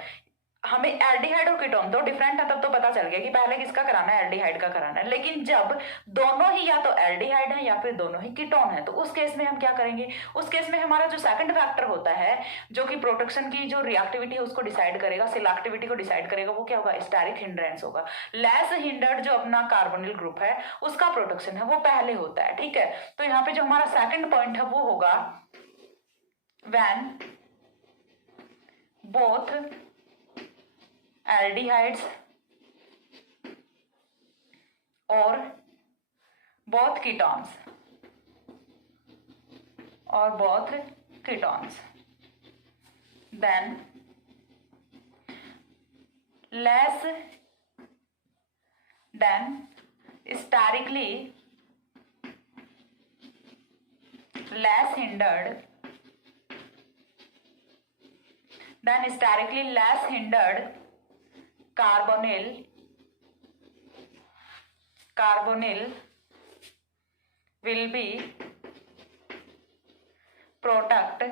हमें एल्डिहाइड और कीटोन दो डिफरेंट है तब तो पता चल गया कि पहले किसका कराना है, एल्डिहाइड का कराना है। लेकिन जब दोनों ही या तो एल्डिहाइड है या फिर दोनों ही कीटोन है, तो उस केस में हम क्या करेंगे, उस केस में हमारा जो सेकंड फैक्टर होता है जो कि प्रोटेक्शन की जो रिएक्टिविटी है उसको डिसाइड करेगा, सिलेक्टिविटी को डिसाइड करेगा, वो क्या होगा, स्टेरिक हिंड्रेंस होगा। लेस हिंडर्ड जो अपना कार्बोनिल ग्रुप है उसका प्रोटेक्शन है वो पहले होता है। ठीक है, तो यहाँ पे जो हमारा सेकंड पॉइंट है वो होगा व्हेन बोथ एल्डिहाइड्स और both ketones than less than sterically less hindered carbonyl will be protect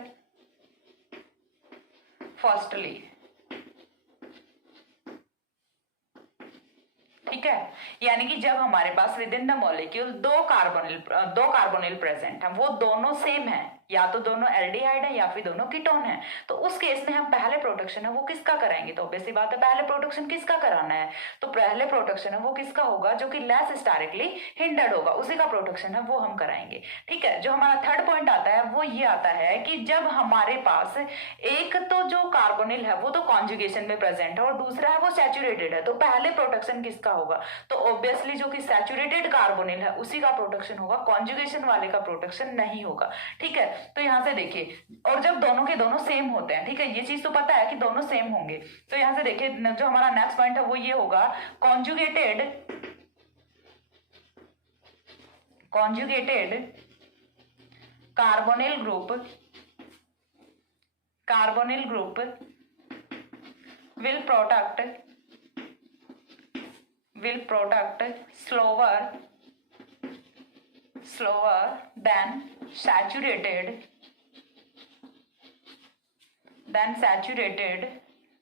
firstly। ठीक है, यानी कि जब हमारे पास विद इन द मॉलिक्यूल दो कार्बोनिल प्रेजेंट है, वो दोनों सेम है, या तो दोनों एल्डिहाइड है या फिर दोनों कीटोन है। तो उस केस में हम पहले प्रोटेक्शन है वो किसका कराएंगे, तो ऑब्वियसली बात है पहले प्रोटेक्शन किसका कराना है, तो पहले प्रोटेक्शन है वो किसका होगा, जो कि लेस स्टेरिकली हिंडर्ड होगा, उसी का प्रोटेक्शन है वो हम कराएंगे। ठीक है, जो हमारा थर्ड पॉइंट आता है वो ये आता है कि जब हमारे पास एक तो जो कार्बोनिल है वो तो कॉन्जुगेशन में प्रेजेंट है और दूसरा है वो सैचुरेटेड है, तो पहले प्रोटेक्शन किसका होगा, तो ऑब्वियसली जो कि सैचुरेटेड कार्बोनिल है उसी का प्रोटेक्शन होगा, कॉन्जुगेशन वाले का प्रोटेक्शन नहीं होगा। ठीक है, तो यहां से देखिए, और जब दोनों के दोनों सेम होते हैं, ठीक है, ये चीज तो पता है कि दोनों सेम होंगे, तो यहां से देखिए जो हमारा नेक्स्ट पॉइंट है वो ये होगा, conjugated carbonyl group will product slower than saturated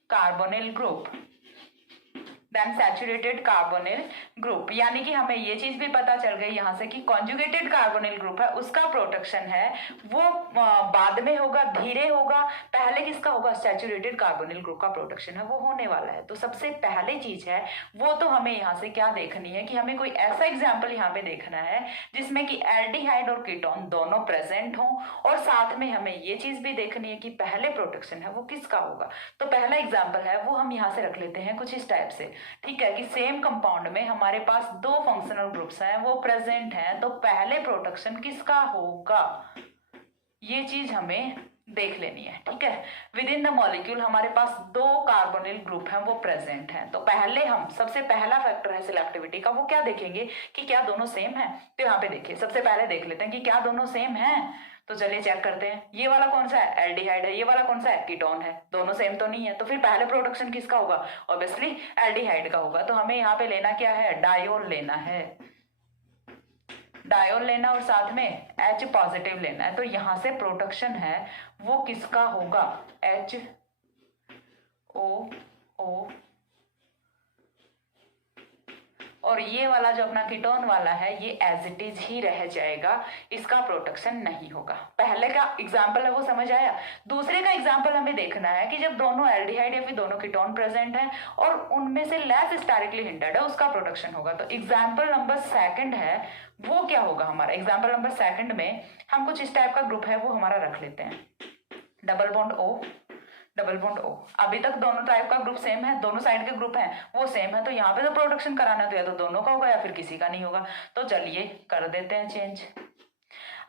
carbonyl group यानी कि हमें ये चीज भी पता चल गई यहाँ से कि कॉन्जुगेटेड कार्बोनिल ग्रुप है उसका प्रोटेक्शन है वो बाद में होगा, धीरे होगा, पहले किसका होगा, सैचुरेटेड कार्बोनिल ग्रुप का प्रोटेक्शन है वो होने वाला है। तो सबसे पहले चीज है वो तो हमें यहाँ से क्या देखनी है कि हमें कोई ऐसा एग्जाम्पल यहाँ पे देखना है जिसमें कि एल्डिहाइड और कीटोन दोनों प्रेजेंट हों, और साथ में हमें ये चीज भी देखनी है कि पहले प्रोटेक्शन है वो किसका होगा। तो पहला एग्जाम्पल है वो हम यहाँ से रख लेते हैं कुछ इस टाइप से, ठीक है, कि सेम कंपाउंड में हमारे पास दो फंक्शनल ग्रुप्स हैं वो प्रेजेंट हैं, तो पहले प्रोटेक्शन किसका होगा, ये चीज हमें देख लेनी है। ठीक है, विद इन द मॉलिक्यूल हमारे पास दो कार्बोनिल ग्रुप हैं वो प्रेजेंट हैं, तो पहले हम सबसे पहला फैक्टर है सिलेक्टिविटी का वो क्या देखेंगे कि क्या दोनों सेम है। तो यहाँ पे देखिए सबसे पहले देख लेते हैं कि क्या दोनों सेम हैं, तो चलिए चेक करते हैं। ये वाला कौन सा है, एल्डिहाइड है, ये वाला कौन सा है, कीटोन है, दोनों सेम तो नहीं है, तो फिर पहले प्रोटेक्शन किसका होगा, ऑब्वियसली एल्डिहाइड का होगा। तो हमें यहाँ पे लेना क्या है, डायोल लेना है, डायोल लेना और साथ में H पॉजिटिव लेना है। तो यहां से प्रोटेक्शन है वो किसका होगा, HOO, और ये वाला जो अपना कीटोन वाला है ये एज इट इज ही रह जाएगा, इसका प्रोटेक्शन नहीं होगा। पहले का एग्जाम्पल है वो समझ आया। दूसरे का एग्जाम्पल हमें देखना है कि जब दोनों एल्डिहाइड या फिर दोनों कीटोन प्रेजेंट हैं और उनमें से लेस स्टेरिकली हिंडर्ड है उसका प्रोटेक्शन होगा। तो एग्जाम्पल नंबर सेकंड है वो क्या होगा हमारा, एग्जाम्पल नंबर सेकंड में हम कुछ इस टाइप का ग्रुप है वो हमारा रख लेते हैं, डबल बॉन्ड O। अभी तक दोनों टाइप का ग्रुप सेम है, दोनों साइड के ग्रुप हैं वो सेम है, तो यहाँ पे तो प्रोटेक्शन कराना तो या तो दोनों का होगा या फिर किसी का नहीं होगा। तो चलिए कर देते हैं चेंज।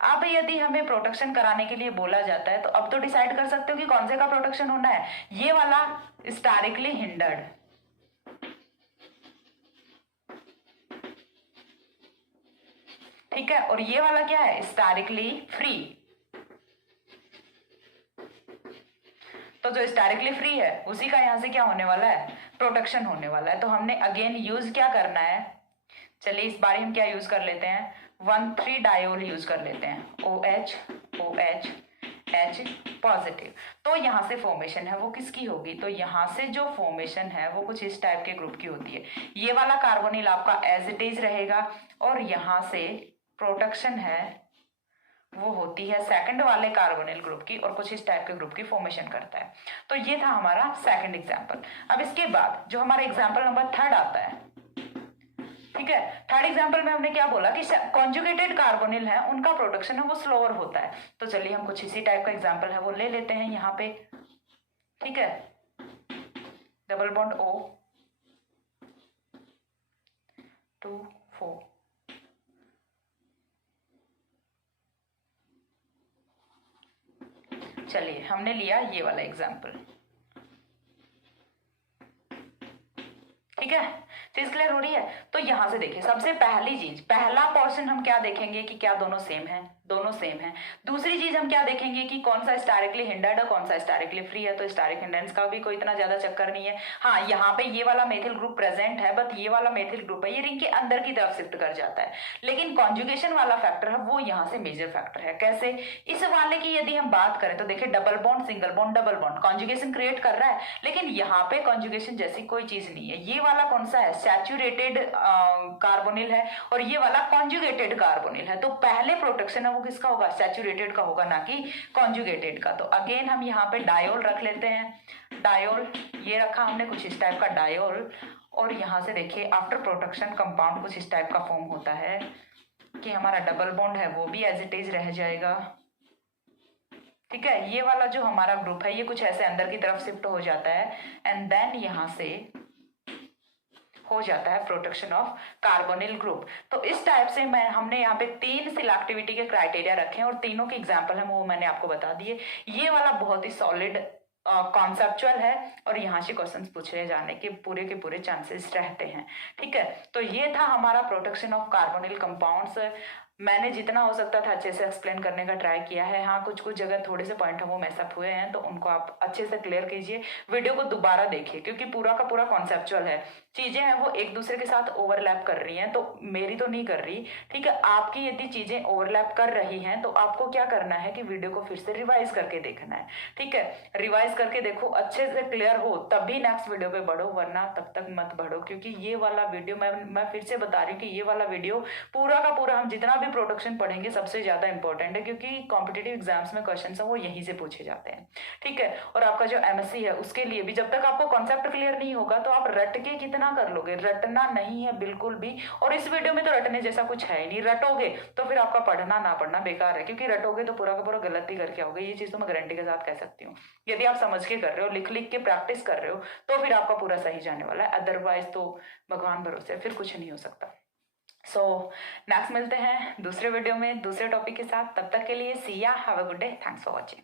अब यदि हमें प्रोटेक्शन कराने के लिए बोला जाता है तो अब तो डिसाइड कर सकते हो कि कौन से का प्रोटेक्शन होना है, ये वाला स्टेरिकली हिंडर्ड, ठीक है, और ये वाला क्या है, स्टेरिकली फ्री। तो जो स्टेरिकली फ्री है उसी का यहाँ से क्या होने वाला है, प्रोटेक्शन होने वाला है। तो हमने अगेन यूज क्या करना है, चलिए इस बार हम क्या यूज कर लेते हैं, 1,3 डायोल यूज कर लेते हैं, OH H पॉजिटिव। तो यहाँ से फॉर्मेशन है वो किसकी होगी, तो यहाँ से जो फॉर्मेशन है वो कुछ इस टाइप के ग्रुप की होती है। ये वाला कार्बोनिल आपका एज इट इज रहेगा और यहाँ से प्रोटेक्शन है वो होती है सेकंड वाले कार्बोनिल ग्रुप की और कुछ इस टाइप के ग्रुप की फॉर्मेशन करता है। तो ये था हमारा सेकंड एग्जांपल। अब इसके बाद जो हमारा एग्जांपल नंबर थर्ड आता है, ठीक है, थर्ड एग्जांपल में हमने क्या बोला कि कॉन्जुगेटेड कार्बोनिल है उनका प्रोटेक्शन है वो स्लोअर होता है। तो चलिए हम कुछ इसी टाइप का एग्जांपल है वो ले लेते हैं यहाँ पे, ठीक है, डबल बॉन्ड O 2 4। चलिए हमने लिया ये वाला एग्जाम्पल, ठीक है, चीज क्लियर हो रही है। तो यहां से देखिए सबसे पहली चीज, पहला पोर्शन हम क्या देखेंगे कि क्या दोनों सेम है, दोनों सेम है। दूसरी चीज हम क्या देखेंगे कि कौन सा स्टेरिकली हिंडर्ड है कौन सा स्टेरिकली फ्री है। तो स्टेरिक हिंड्रेंस का भी कोई इतना ज्यादा चक्कर नहीं है। हाँ, यहाँ पे ये वाला मेथिल ग्रुप प्रेजेंट है, बट ये वाला मेथिल ग्रुप है ये रिंग के अंदर की तरफ शिफ्ट कर जाता है, लेकिन कॉन्जुगेशन वाला फैक्टर है वो यहाँ से मेजर फैक्टर है। कैसे, इस वाले की यदि हम बात करें तो देखिए double bond single bond double bond conjugation create कर रहा है, लेकिन यहाँ पे कॉन्जुगेशन जैसी कोई चीज नहीं है। ये वाला कौन सा है, सैचुरेटेड कार्बोनिल है और ये वाला कॉन्जुगेटेड कार्बोनिल है। तो पहले प्रोटेक्शन है वो किसका होगा, सैचुरेटेड का होगा, ना कि कॉन्जुगेटेड का। तो अगेन हम यहाँ पे डायोल रख लेते हैं। डायोल ये रखा हमने, कुछ इस टाइप का डायोल। और यहाँ से देखिए आफ्टर प्रोटेक्शन कंपाउंड कुछ इस टाइप का फॉर्म होता है कि हमारा डबल बॉन्ड है वो भी एज इट इज रह जाएगा। ठीक है, ये वाला जो हमारा ग्रुप है ये कुछ ऐसे अंदर की तरफ शिफ्ट हो जाता है एंड देन यहाँ से हो जाता है प्रोटेक्शन ऑफ कार्बोनिल ग्रुप। तो इस टाइप से हमने यहाँ पे 3 सिलेक्टिविटी के क्राइटेरिया रखे हैं और तीनों के एग्जाम्पल है वो मैंने आपको बता दिए। ये वाला बहुत ही सॉलिड कॉन्सेप्चुअल है और यहाँ से क्वेश्चंस पूछे जाने के पूरे चांसेस रहते हैं। ठीक है, तो ये था हमारा प्रोटेक्शन ऑफ कार्बोनिल कंपाउंड्स। मैंने जितना हो सकता था अच्छे से एक्सप्लेन करने का ट्राई किया है। हाँ, कुछ जगह थोड़े से पॉइंट वो मैसअप हुए हैं तो उनको आप अच्छे से क्लियर कीजिए, वीडियो को दोबारा देखिए, क्योंकि पूरा का पूरा कॉन्सेप्चुअल है। चीजें हैं वो एक दूसरे के साथ ओवरलैप कर रही हैं, तो मेरी तो नहीं कर रही। ठीक है, आपकी यदि चीजें ओवरलैप कर रही हैं तो आपको क्या करना है कि वीडियो को फिर से रिवाइज करके देखना है। ठीक है, रिवाइज करके देखो, अच्छे से क्लियर हो तभी नेक्स्ट वीडियो पे बढ़ो, वरना तब तक मत बढ़ो। क्योंकि ये वाला वीडियो मैं फिर से बता रही हूँ कि ये वाला वीडियो पूरा का पूरा हम जितना भी प्रोडक्शन पढ़ेंगे सबसे ज्यादा इंपॉर्टेंट है, क्योंकि कॉम्पिटेटिव एग्जाम्स में क्वेश्चन है वो यहीं से पूछे जाते हैं। ठीक है, और आपका जो एमएससी है उसके लिए भी जब तक आपको कॉन्सेप्ट क्लियर नहीं होगा तो आप रट के कितना कर लोगे, रटना नहीं है बिल्कुल भी। और इस वीडियो में तो रटने जैसा कुछ है ही नहीं, रटोगे तो फिर आपका पढ़ना ना पढ़ना बेकार है, क्योंकि रटोगे तो पूरा का पूरा गलती करके आओगे। ये चीज तो मैं गारंटी के साथ कह सकती हूँ। यदि आप समझ के कर रहे हो, लिख लिख के प्रैक्टिस कर रहे हो तो फिर आपका पूरा सही जाने वाला है, अदरवाइज तो भगवान भरोसे फिर कुछ नहीं हो सकता। सो नेक्स्ट मिलते हैं दूसरे वीडियो में दूसरे टॉपिक के साथ। तब तक के लिए सी या, have a good day, thanks for watching.